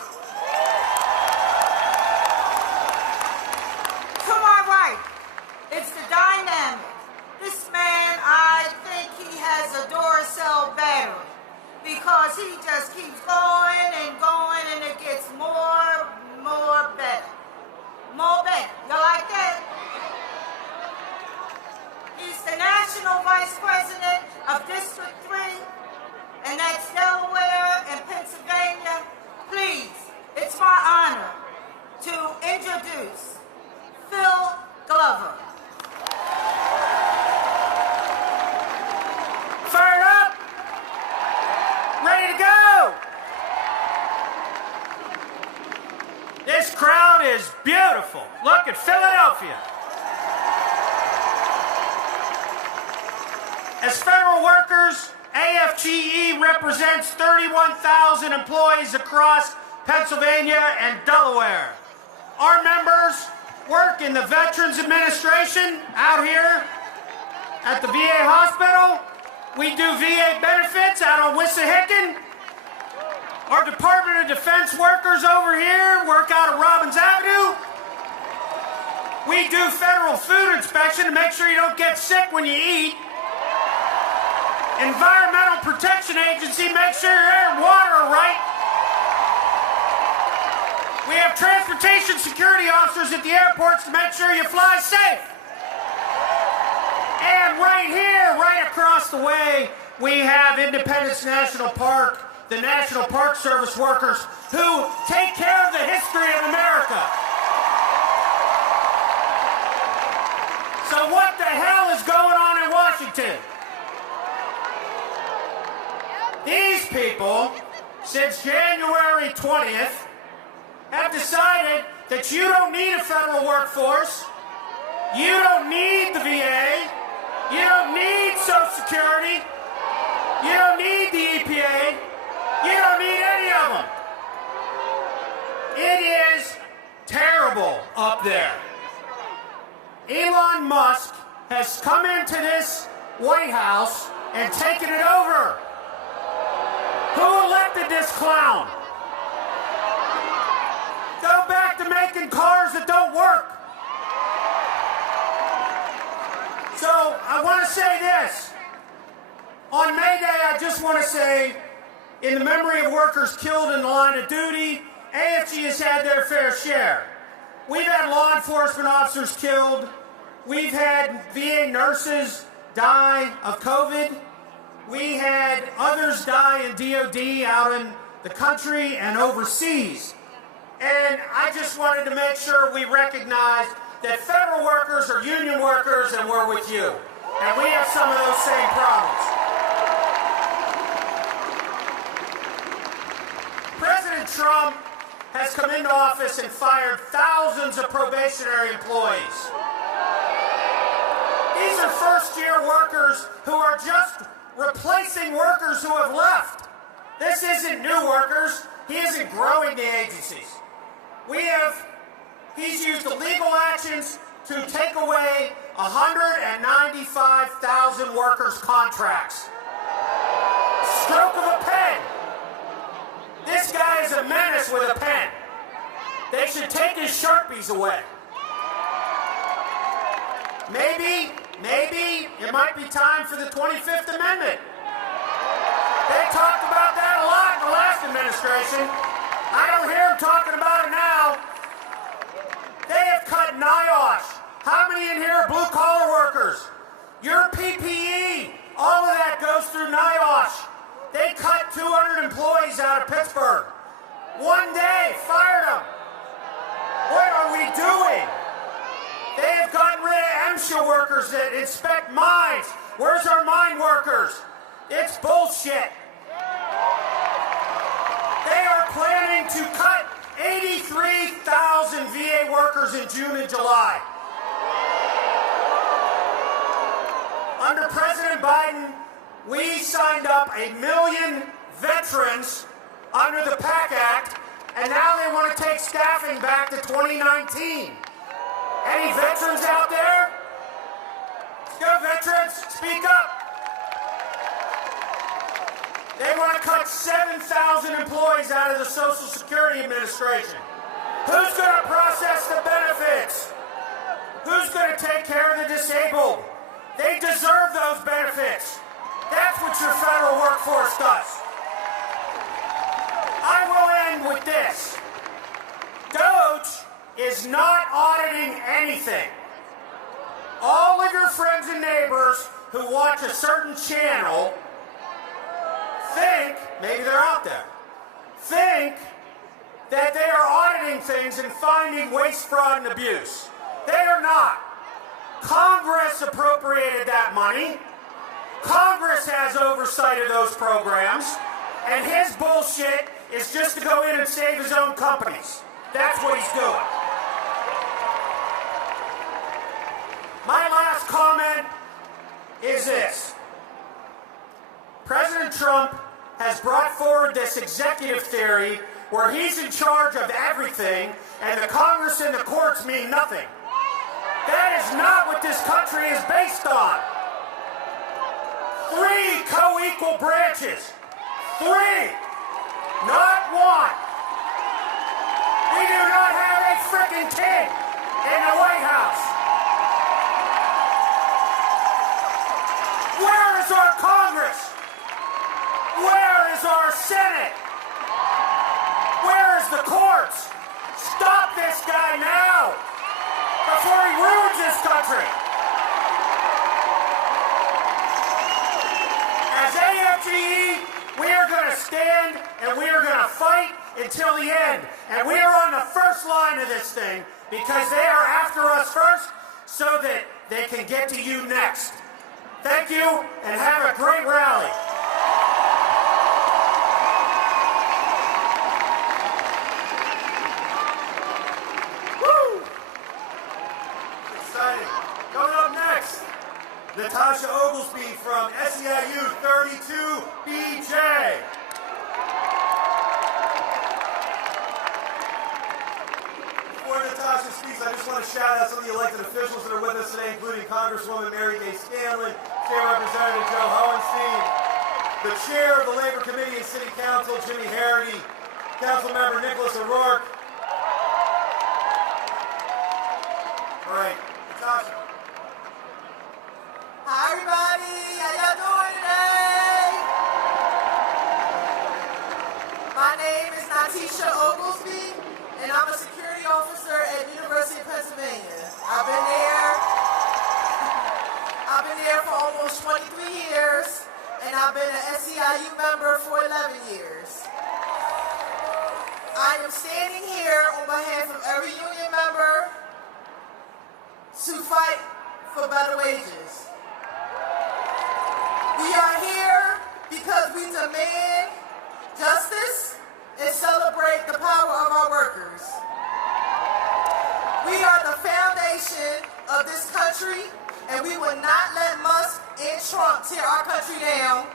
To my right, it's the dynamic. This man, I think he has a Duracell battery because he just keeps going and it gets more better. More better. You like that? He's the National Vice President of District 3, and that's Delaware and Pennsylvania. Please, it's my honor to introduce Phil Glover. Fired up! Ready to go! This crowd is beautiful. Look at Philadelphia. As federal workers, AFGE represents 31,000 employees across Pennsylvania and Delaware. Our members work in the Veterans Administration out here at the VA hospital. We do VA benefits out on Wissahickon. Our Department of Defense workers over here work out of Robbins Avenue. We do federal food inspection to make sure you don't get sick when you eat. Environmental Protection Agency makes sure your air and water are right. We have transportation security officers at the airports to make sure you fly safe. And right here, right across the way, we have Independence National Park, the National Park Service workers who take care of the history of America. So what the hell is going on in Washington? These people, since January 20th, have decided that you don't need a federal workforce, you don't need the VA, you don't need Social Security, you don't need the EPA, you don't need any of them. It is terrible up there. Elon Musk has come into this White House and taken it over. Who elected this clown? Go back to making cars that don't work. So I want to say this. On May Day, I just want to say, in the memory of workers killed in the line of duty, AFG has had their fair share. We've had law enforcement officers killed. We've had VA nurses die of COVID. We had others die in DOD out in the country and overseas. And I just wanted to make sure we recognize that federal workers are union workers and we're with you. And we have some of those same problems. President Trump has come into office and fired thousands of probationary employees. These are first-year workers who are just replacing workers who have left. This isn't new workers. He isn't growing the agencies. He's used illegal actions to take away 195,000 workers' contracts. Stroke of a pen. This guy is a menace with a pen. They should take his Sharpies away. Maybe maybe it might be time for the 25th Amendment. They talked about that a lot in the last administration. I don't hear them talking about it now. They have cut NIOSH. How many in here are blue-collar workers? Your PPE, all of that goes through NIOSH. They cut 200 employees out of Pittsburgh. One day, fired them. What are we doing? They have gotten rid of MSHA workers that inspect mines. Where's our mine workers? It's bullshit. They are planning to cut 83,000 VA workers in June and July. Under President Biden, we signed up 1 million veterans under the PAC Act, and now they want to take staffing back to 2019. Any veterans out there? Let's go, veterans. Speak up. They want to cut 7,000 employees out of the Social Security Administration. Who's going to process the benefits? Who's going to take care of the disabled? They deserve those benefits. That's what your federal workforce does. I will end with this. DOJ is not auditing anything. All of your friends and neighbors who watch a certain channel think, maybe they're out there, think that they are auditing things and finding waste, fraud, and abuse. They are not. Congress appropriated that money. Congress has oversight of those programs, and his bullshit is just to go in and save his own companies. That's what he's doing. My last comment is this. President Trump has brought forward this executive theory where he's in charge of everything and the Congress and the courts mean nothing. That is not what this country is based on. 3 co-equal branches. 3, not 1. We do not have a frickin' king in the White House. Where is our Congress? Where is our Senate? Where is the courts? Stop this guy now before he ruins this country. As AFGE, we are going to stand and we are going to fight until the end. And we are on the first line of this thing because they are after us first so that they can get to you next. Thank you and have a great rally. Natasha Oglesby from SEIU 32BJ. Before Natasha speaks, I just want to shout out some of the elected officials that are with us today, including Congresswoman Mary Gay Scanlon, State Representative Joe Hohenstein, the Chair of the Labor Committee and City Council, Jimmy Harity, Councilmember Nicholas O'Rourke. All right, Natasha. Hi everybody, how y'all doing today? My name is Natasha Oglesby, and I'm a security officer at University of Pennsylvania. I've been there for almost 23 years, and I've been an SEIU member for 11 years. I am standing here on behalf of every union member to fight for better wages. We are here because we demand justice and celebrate the power of our workers. We are the foundation of this country, and we will not let Musk and Trump tear our country down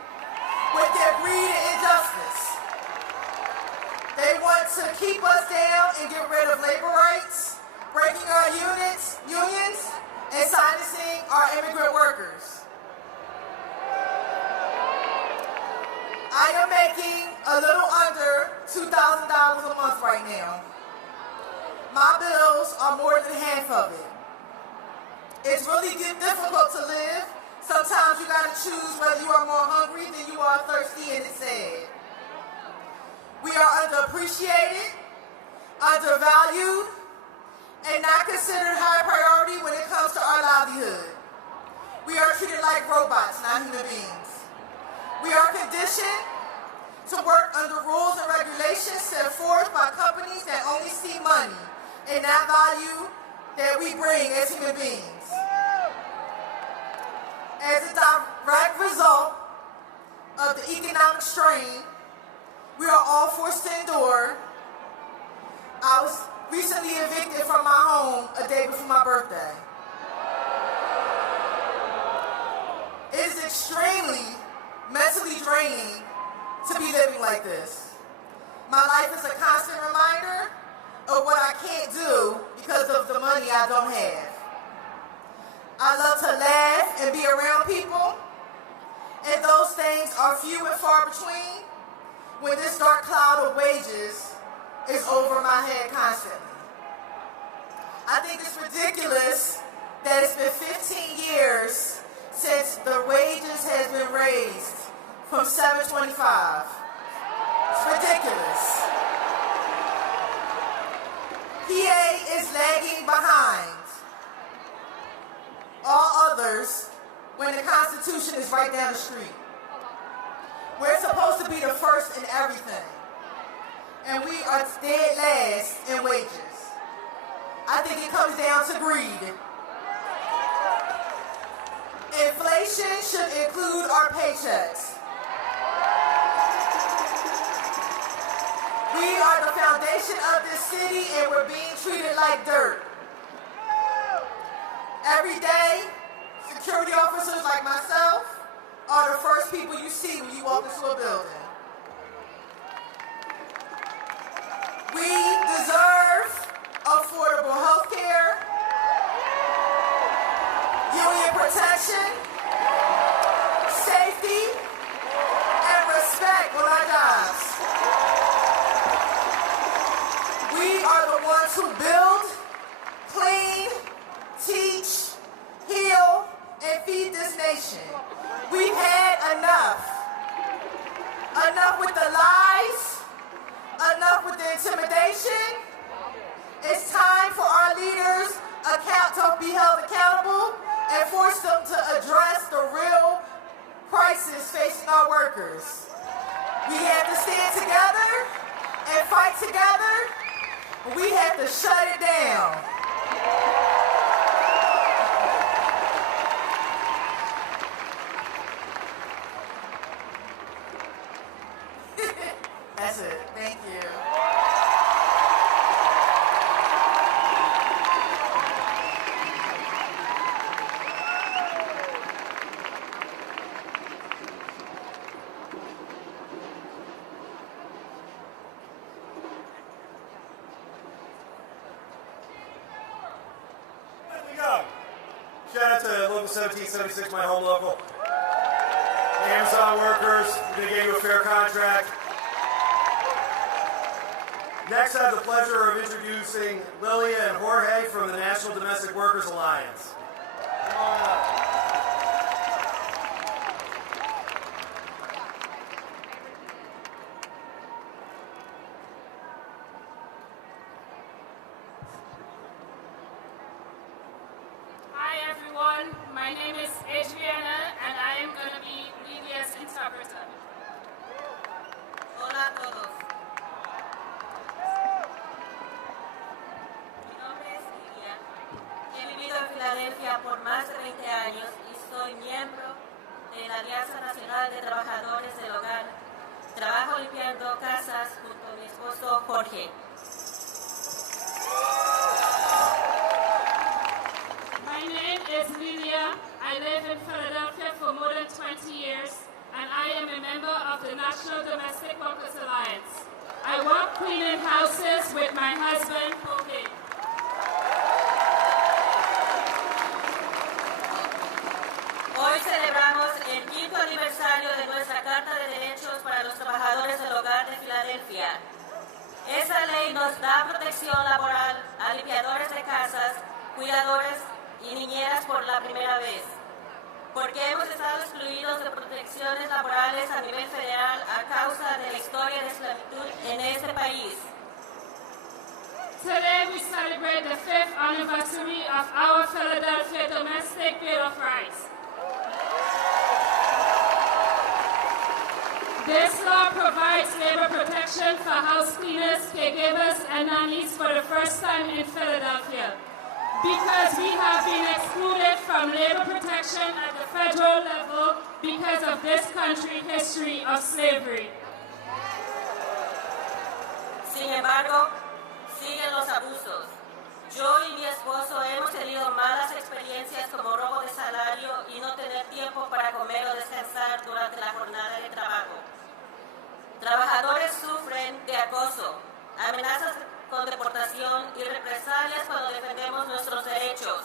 with their greed and injustice. They want to keep us down and get rid of labor rights, breaking our unions, and silencing our immigrant workers. I am making a little under $2,000 a month right now. My bills are more than half of it. It's really difficult to live. Sometimes you gotta choose whether you are more hungry than you are thirsty, and it's sad. We are underappreciated, undervalued, and not considered high priority when it comes to our livelihood. We are treated like robots, not human beings. We are conditioned to work under rules and regulations set forth by companies that only see money and not value that we bring as human beings. As a direct result of the economic strain we are all forced to endure, I was recently evicted from my home a day before my birthday. It is extremely mentally draining to be living like this. My life is a constant reminder of what I can't do because of the money I don't have. I love to laugh and be around people, and those things are few and far between when this dark cloud of wages is over my head constantly. I think it's ridiculous that it's been 15 years since the wages has been raised from $7.25. It's ridiculous. PA is lagging behind all others when the Constitution is right down the street. We're supposed to be the first in everything, and we are dead last in wages. I think it comes down to greed. Inflation should include our paychecks. We are the foundation of this city, and we're being treated like dirt. Every day, security officers like myself are the first people you see when you walk into a building. We deserve affordable health care, union protection, safety, and respect on our jobs. We are the ones who build, clean, teach, heal, and feed this nation. We've had enough. Enough with the lies, enough with the intimidation. It's time for our leaders to be held accountable and force them to address the real crisis facing our workers. We have to stand together and fight together. We have to shut it down. That's it. Thank you. Shout out to Local 1776, my home local. Amazon workers, they gave you a fair contract. Next, I have the pleasure of introducing Lilia and Jorge from the National Domestic Workers Alliance. Come on up. Hi everyone, my name is Adriana and I am going to be Lilia's interpreter. Hola a todos. Mi nombre es Lilia. He vivido en Filadelfia por más de 20 años y soy miembro de la Alianza Nacional de Trabajadores del Hogar. Trabajo limpiando casas junto a mi esposo Jorge. My name is Lilia. I live in Philadelphia for more than 20 years and I am a member of the National Domestic Workers Alliance. I work cleaning houses with my husband Jorge. Hoy celebramos el 5º aniversario de nuestra Carta de Derechos para los Trabajadores del Hogar de Filadelfia. Esta ley nos da protección laboral a limpiadores de casas, cuidadores y niñeras por la primera vez, porque hemos estado excluidos de protecciones laborales a nivel federal a causa de la historia de esclavitud en este país. Today we celebrate the 5th anniversary of our Philadelphia Domestic Bill of Rights. This law provides labor protection for house cleaners, caregivers, and nannies for the first time in Philadelphia, because we have been excluded from labor protection at the federal level because of this country's history of slavery. Sin embargo, siguen los abusos. Yo y mi esposo hemos tenido malas experiencias como robo de salario y no tener tiempo para comer o descansar durante la jornada de trabajo. Trabajadores sufren de acoso, amenazas con deportación y represalias cuando defendemos nuestros derechos.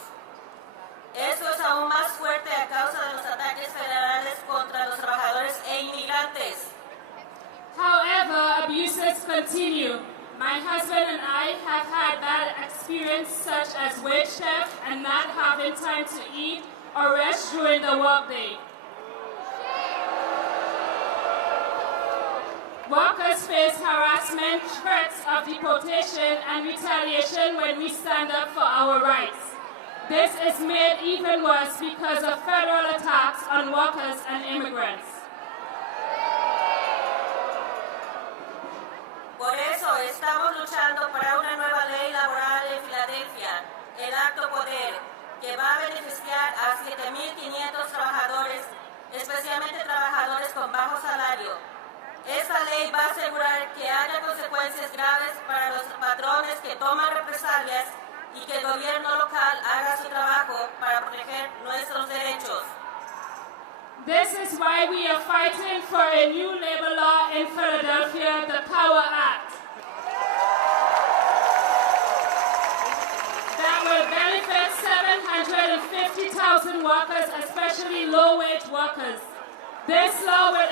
Esto es aún más fuerte a causa de los ataques federales contra los trabajadores e inmigrantes. However, abuses continue. My husband and I have had bad experiences such as wage theft and not having time to eat or rest during the workday. Workers face harassment, threats of deportation, and retaliation when we stand up for our rights. This is made even worse because of federal attacks on workers and immigrants. Por eso estamos luchando para una nueva ley laboral en Filadelfia, el Acto Poder, que va a beneficiar a 7,500 trabajadores, especialmente trabajadores con bajo salario. Esta ley va a asegurar que haya consecuencias graves para los patrones que toman represalias y que el gobierno local haga su trabajo para proteger nuestros derechos. This is why we are fighting for a new labor law in Philadelphia, the Power Act, that will benefit 750,000 workers, especially low-wage workers. This law will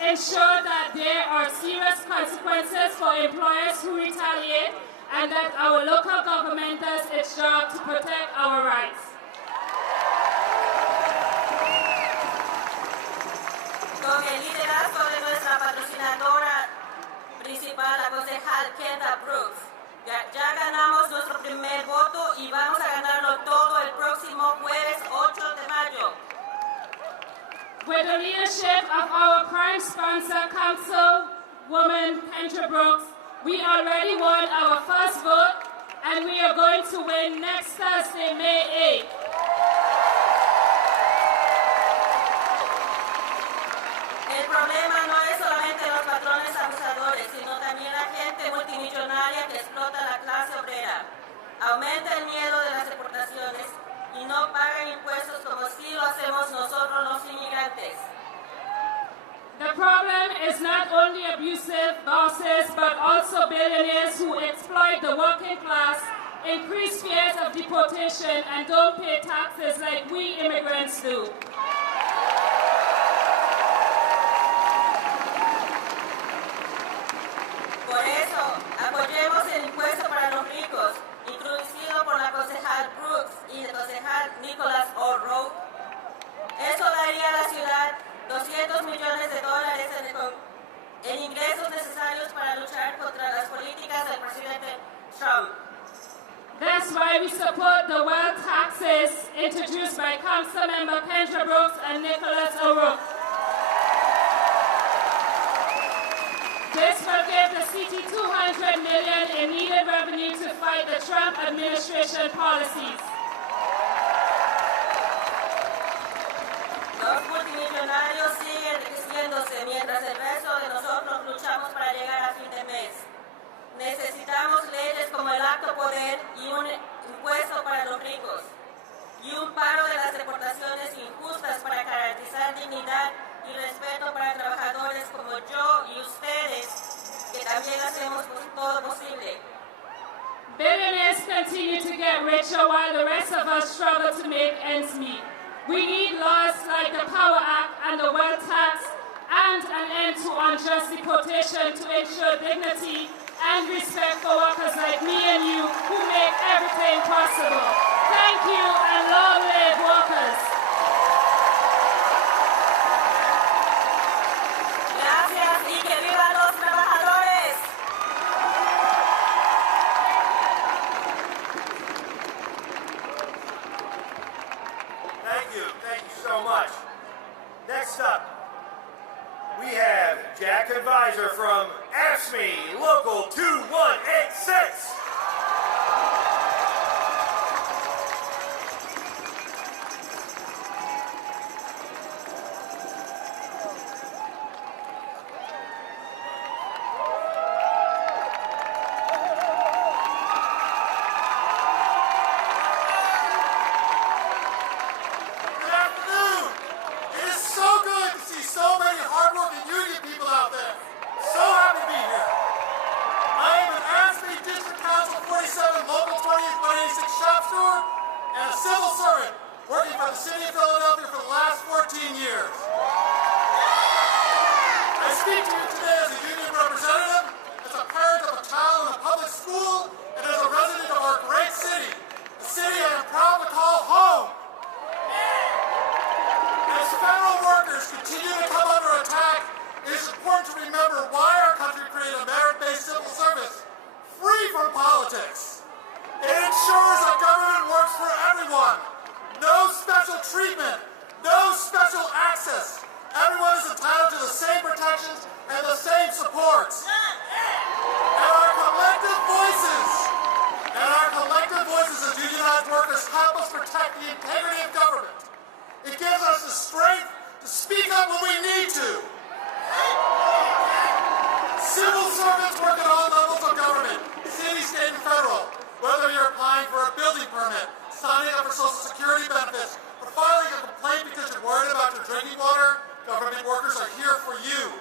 ensure that there are serious consequences for employers who retaliate and that our local government does its job to protect our rights. Con el liderazgo de nuestra patrocinadora principal, la concejal Kendra Brooks, ya ganamos nuestro primer voto y vamos a ganarlo todo el próximo jueves 8 de mayo. With the leadership of our prime sponsor, Councilwoman Kendra Brooks, we already won our first vote, and we are going to win next Thursday, May 8th. El problema no es solamente los patrones abusadores, sino también la gente multimillonaria que explota la clase obrera. Aumenta el miedo de las deportaciones y no pagan impuestos como si lo hacemos nosotros los inmigrantes. The problem is not only abusive bosses, but also billionaires who exploit the working class, increase fears of deportation, and don't pay taxes like we immigrants do. Por eso, apoyemos el impuesto para los ricos, introducido por la concejal Brooks y el concejal Nicholas O'Rourke. Eso daría a la ciudad $200 millones en ingresos necesarios para luchar contra las políticas del presidente Trump. That's why we support the wealth taxes introduced by Councilmember Kendra Brooks and Nicholas O'Rourke. This will give the city $200 million in needed revenue to fight the Trump administration policies. Los multimillonarios siguen enriqueciéndose mientras el resto de nosotros luchamos para llegar a fin de mes. Necesitamos leyes como el Acto Poder y un impuesto para los ricos y un paro de las deportaciones injustas para garantizar dignidad y respeto para trabajadores como yo y ustedes, que también hacemos todo posible. Billionaires continue to get richer while the rest of us struggle to make ends meet. We need laws like the Power Act and the wealth tax and an end to unjust deportation to ensure dignity and respect for workers like me and you who make everything possible. Thank you. you, and long live workers. Gracias y que vivan los trabajadores. Thank you so much. Next up, we have Jack Advisor from AFSCME, Local 2186. Good afternoon. It is so good to see so many hardworking union people out there. So happy to be here. I am an AFSCME District Council 47 Local 2186 shop steward and a civil servant working for the City of Philadelphia for the last 14 years. I speak to you today as a union representative, as a parent of a child in a public school, and as a resident of our great city, the city I am proud to call home. As federal workers continue to come under attack, it is important to remember why our country created a merit-based civil service, free from politics. It ensures that government works for everyone. No special treatment, no special access. Everyone is entitled to the same protections and the same supports. And our collective voices as unionized workers help us protect the integrity of government. It gives us the strength to speak up when we need to. Civil servants work at all levels of government, city, state, and federal. Whether you're applying for a building permit, signing up for Social Security benefits, or filing a complaint because you're worried about your drinking water, government workers are here for you.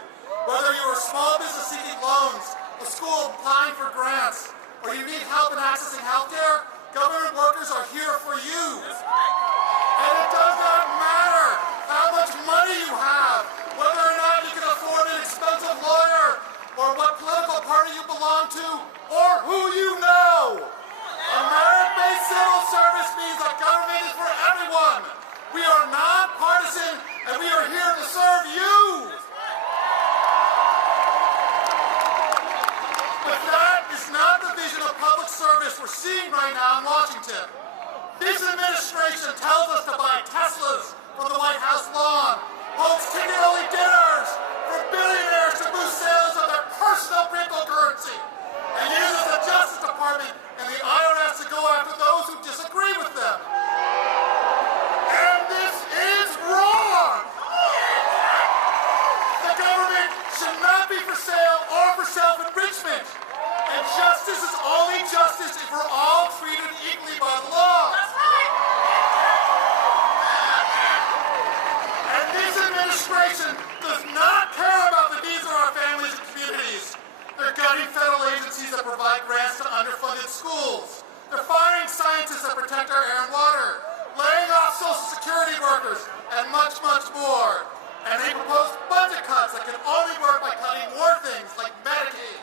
Whether you're a small business seeking loans, a school applying for grants, or you need help in accessing healthcare, government workers are here for you. And it does not matter how much money you have, whether or not you can afford an expensive lawyer, or what political party you belong to, or who you know. A merit-based civil service means that government is for everyone. We are nonpartisan, and we are here to serve you. But that is not the vision of public service we're seeing right now in Washington. This administration tells us to buy Teslas from the White House lawn, holds ticket-only dinners for billionaires to boost sales of their personal cryptocurrency, and uses the Justice Department and the IRS to go after those who disagree with them. And this is wrong! The government should not be for sale or for self-enrichment. And justice is only justice if we're all treated equally by the law. And this administration does not care about the needs of our families and communities. They're gutting federal agencies that provide grants to underfunded schools. They're firing scientists that protect our air and water, laying off Social Security workers, and much, much more. And they propose budget cuts that can only work by cutting more things like Medicaid.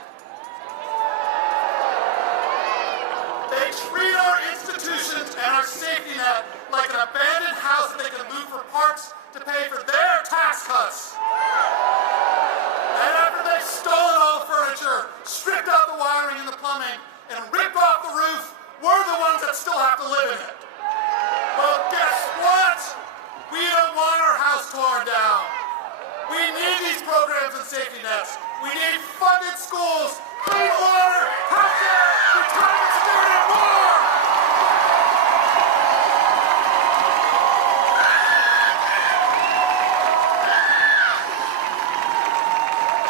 They treat our institutions and our safety net like an abandoned house that they can move for parts to pay for their tax cuts. And after they've stolen all the furniture, stripped out the wiring and the plumbing, and ripped off the roof, we're the ones that still have to live in it. Well, guess what? We don't want our house torn down. We need these programs and safety nets. We need funded schools, clean water, healthcare, retirement security, and more!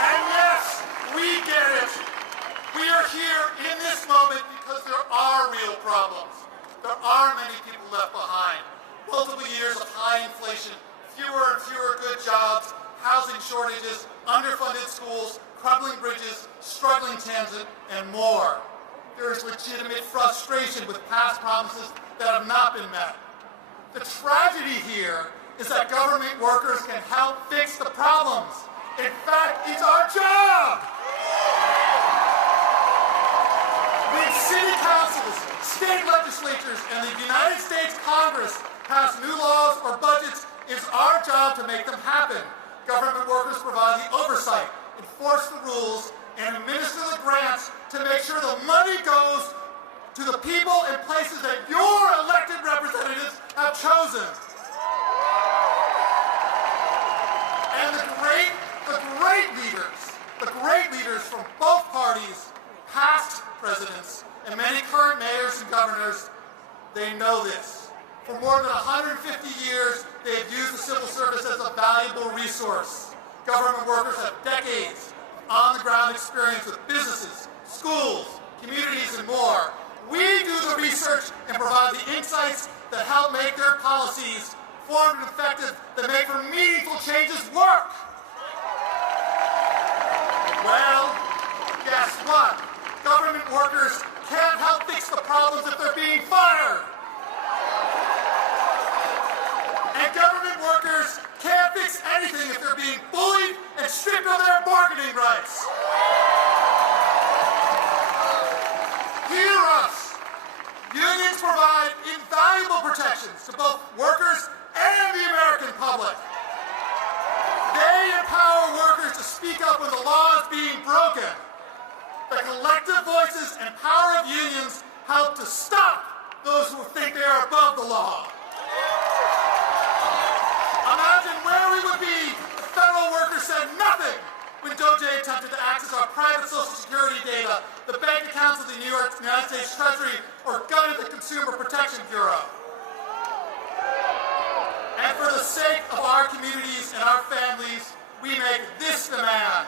And yes, we get it. We are here in this moment because there are real problems. There are many people left behind. Multiple years of high inflation, fewer and fewer good jobs, housing shortages, underfunded schools, crumbling bridges, struggling transit, and more. There is legitimate frustration with past promises that have not been met. The tragedy here is that government workers can help fix the problems. In fact, it's our job! We've city councils, state legislatures, and the United States Congress pass new laws or budgets, it's our job to make them happen. Government workers provide the oversight, enforce the rules, and administer the grants to make sure the money goes to the people and places that your elected representatives have chosen. And the great leaders from both parties, past presidents, and many current mayors and governors, they know this. For more than 150 years, they have used the civil service as a valuable resource. Government workers have decades of on-the-ground experience with businesses, schools, communities, and more. We do the research and provide the insights that help make their policies informed and effective, that make for meaningful changes work. Well, guess what? Government workers can't help fix the problems if they're being fired. And government workers can't fix anything if they're being bullied and stripped of their bargaining rights. Hear us. Unions provide invaluable protections to both workers and the American public. They empower workers to speak up when the law is being broken. The collective voices and power of unions help to stop those who think they are above the law. Imagine where we would be if federal workers said nothing when DOJ attempted to access our private Social Security data, the bank accounts of the United States Treasury, or gutted the Consumer Protection Bureau. And for the sake of our communities and our families, we make this demand.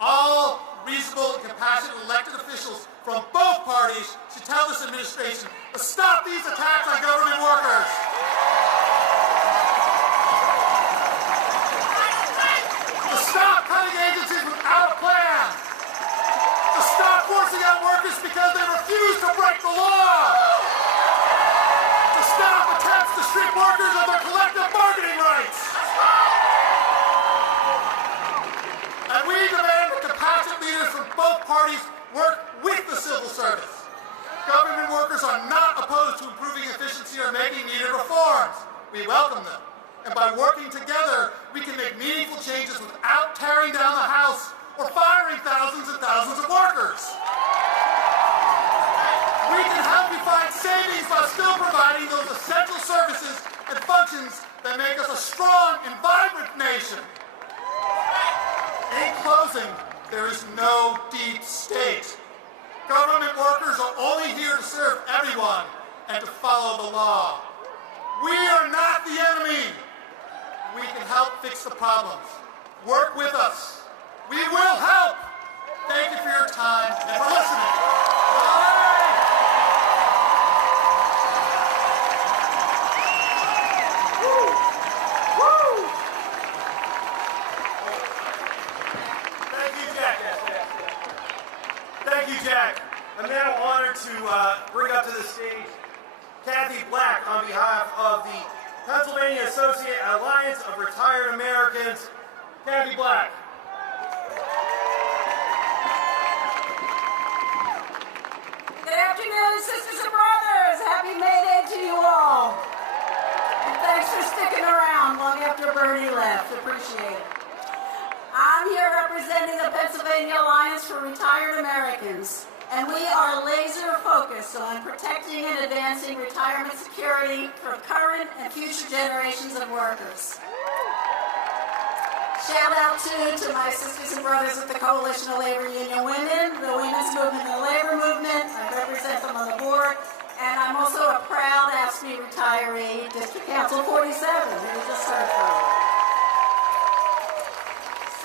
All reasonable and compassionate elected officials from both parties should tell this administration to stop these attacks on government workers. To stop cutting agencies without a plan. To stop forcing out workers because they refuse to break the law. To stop attempts to strip workers of their collective bargaining rights. And we demand that compassionate leaders from both parties work with the civil service. Government workers are not opposed to improving efficiency or making needed reforms. We welcome them. And by working together, we can make meaningful changes without tearing down the house or firing thousands and thousands of workers. We can help you find savings while still providing those essential services and functions that make us a strong and vibrant nation. In closing, there is no deep state. Government workers are only here to serve everyone and to follow the law. We are not the enemy. We can help fix the problems. Work with us. We will help. Thank you for your time and for listening. Bye. Woo. Woo. Thank you, Jack. Thank you, Jack. I'm now honored to bring up to the stage Kathy Black on behalf of the Pennsylvania Associate Alliance of Retired Americans. Kathy Black. Good afternoon, sisters and brothers. Happy May Day to you all. And thanks for sticking around long after Bernie left. Appreciate it. I'm here representing the Pennsylvania Alliance for Retired Americans, and we are laser focused on protecting and advancing retirement security for current and future generations of workers. Shout out to my sisters and brothers at the Coalition of Labor Union Women, the Women's Movement and the Labor Movement. I represent them on the board, and I'm also a proud AFSCME retiree, District Council 47, who we just heard from.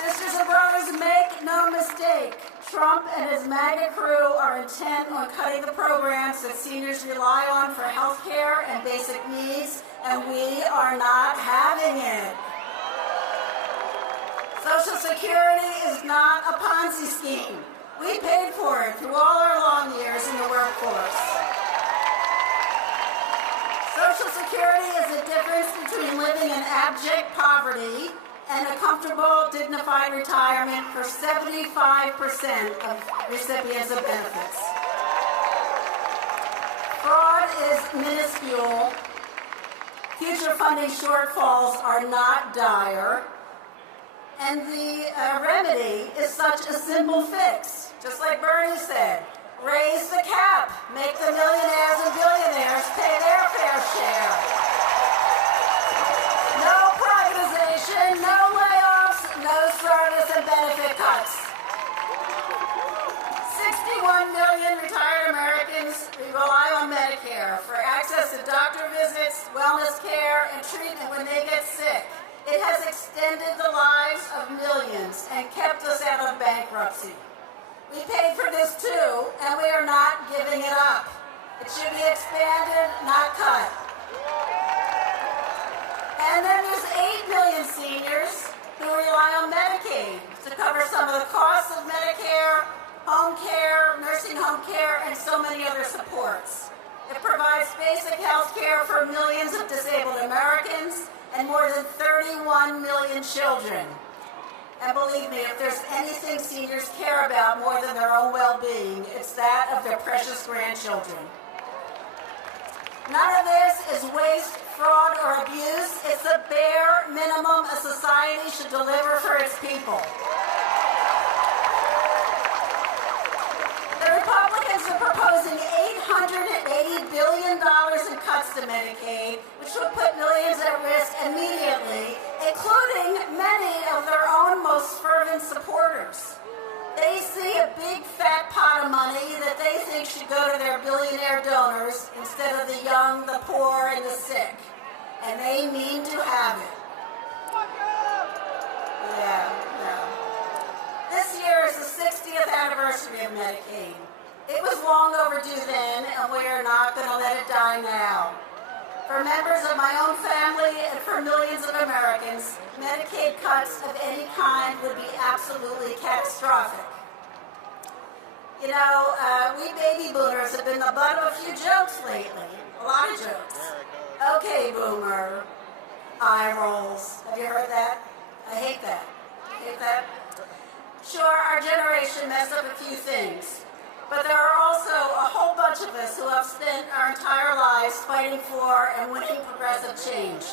Sisters and brothers, make no mistake. Trump and his MAGA crew are intent on cutting the programs that seniors rely on for health care and basic needs, and we are not having it. Social Security is not a Ponzi scheme. We paid for it through all our long years in the workforce. Social Security is the difference between living in abject poverty and a comfortable, dignified retirement for 75% of recipients of benefits. Fraud is minuscule. Future funding shortfalls are not dire. And the remedy is such a simple fix. Just like Bernie said, raise the cap. Make the millionaires and billionaires pay their fair share. No privatization, no layoffs, no service and benefit cuts. 61 million retired Americans rely on Medicare for access to doctor visits, wellness care, and treatment when they get sick. It has extended the lives of millions and kept us out of bankruptcy. We paid for this too, and we are not giving it up. It should be expanded, not cut. And then there's 8 million seniors who rely on Medicaid to cover some of the costs of Medicare, home care, nursing home care, and so many other supports. It provides basic health care for millions of disabled Americans and more than 31 million children. And believe me, if there's anything seniors care about more than their own well-being, it's that of their precious grandchildren. None of this is waste, fraud, or abuse. It's the bare minimum a society should deliver for its people. The Republicans are proposing $880 billion in cuts to Medicaid, which would put millions at risk immediately, including many of their own most fervent supporters. They see a big fat pot of money that they think should go to their billionaire donors instead of the young, the poor, and the sick. And they mean to have it. Yeah. This year is the 60th anniversary of Medicaid. It was long overdue then, and we are not going to let it die now. For members of my own family and for millions of Americans, Medicaid cuts of any kind would be absolutely catastrophic. You know, we baby boomers have been the butt of a few jokes lately. A lot of jokes. Okay, boomer. Eye rolls. Have you heard that? I hate that. Hate that? Sure, our generation messed up a few things, but there are also a whole bunch of us who have spent our entire lives fighting for and winning progressive change.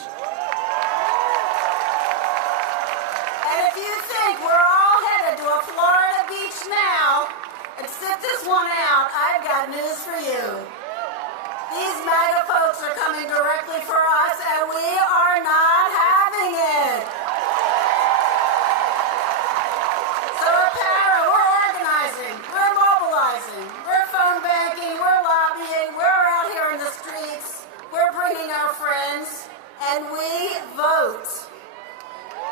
And if you think we're all headed to a Florida beach now and sit this one out, I've got news for you. These MAGA folks are coming directly for us, and we are not having it. So we're organizing, we're mobilizing, we're phone banking, we're lobbying, we're out here in the streets, we're bringing our friends, and we vote.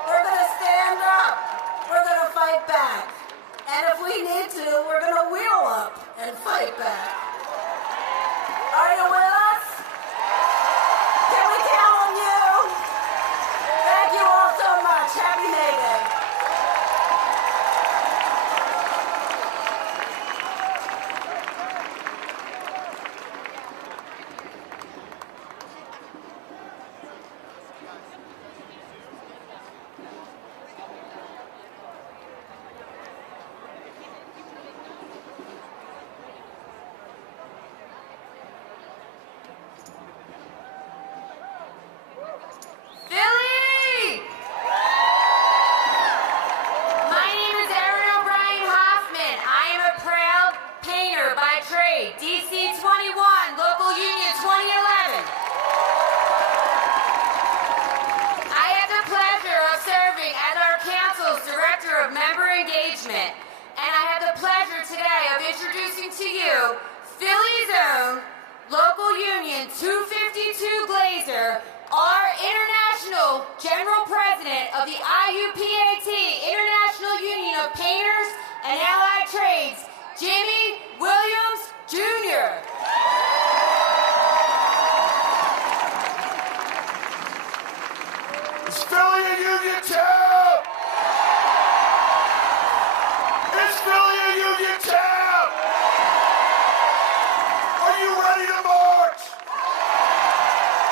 We're going to stand up, we're going to fight back, and if we need to, we're going to wheel up and fight back. Are you with us? Can we count on you? Thank you all so much. Happy May Day. Introducing to you Philly's own local union 252 Glazer, our international general president of the IUPAT, International Union of Painters and Allied Trades, Jimmy Williams Jr. It's Philly a union town! It's Philly a union town! Are you ready to march?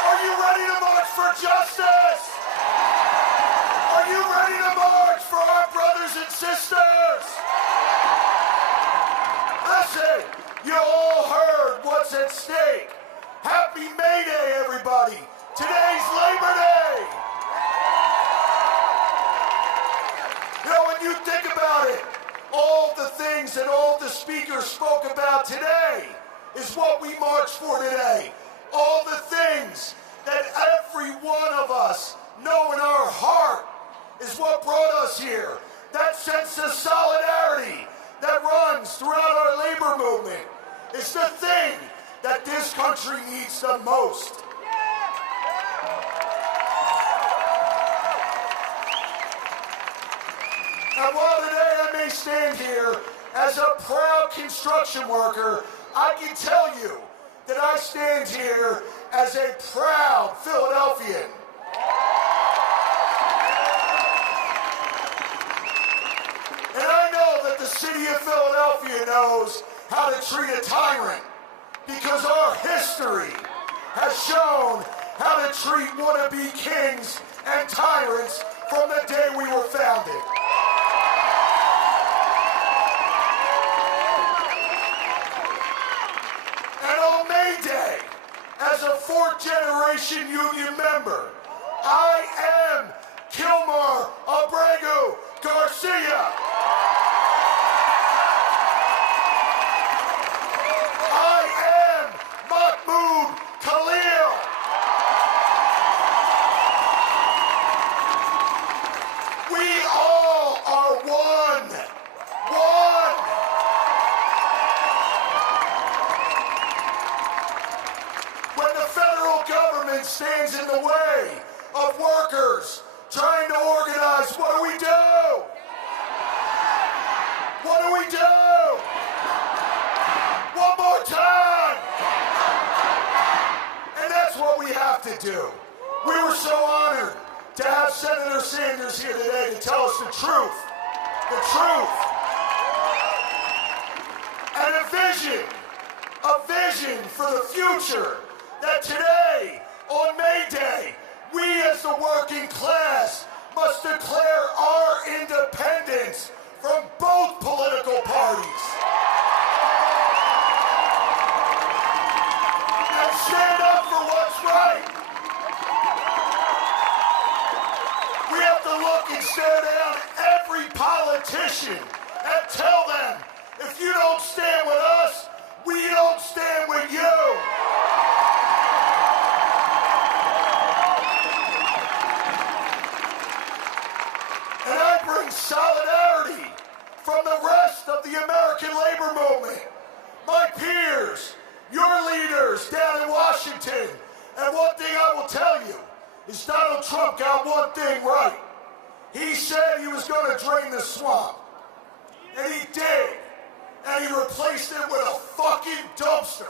Are you ready to march for justice? Are you ready to march for our brothers and sisters? Listen, you all heard what's at stake. things that all the speakers spoke about today is what we march for today. All the things that every one of us know in our heart is what brought us here. That sense of solidarity that runs throughout our labor movement is the thing that this country needs the most. And while today I may stand here as a proud construction worker, I can tell you that I stand here as a proud Philadelphian. And I know that the city of Philadelphia knows how to treat a tyrant, because our history has shown how to treat wannabe kings and tyrants from the day we were founded. And on May Day, as a fourth-generation union member, I am Kilmar Abrego Garcia. I am Mahmoud Khalil. We all are one. One. When the federal government stands in the way of workers trying to organize, what do we do? What do we do? One more time! And that's what we have to do. We were so honored to have Senator Sanders here today to tell us the truth. The truth. And a vision for the future, that today, on May Day, we as the working class must declare our independence from both political parties. And stand up for what's right. We have to look and stare down every politician and tell them, if you don't stand with us, we don't stand with you. And I bring solidarity from the rest of the American labor movement. My peers, your leaders down in Washington. And one thing I will tell you is Donald Trump got one thing right. He said he was going to drain the swamp. And he did. And he replaced it with a fucking dumpster.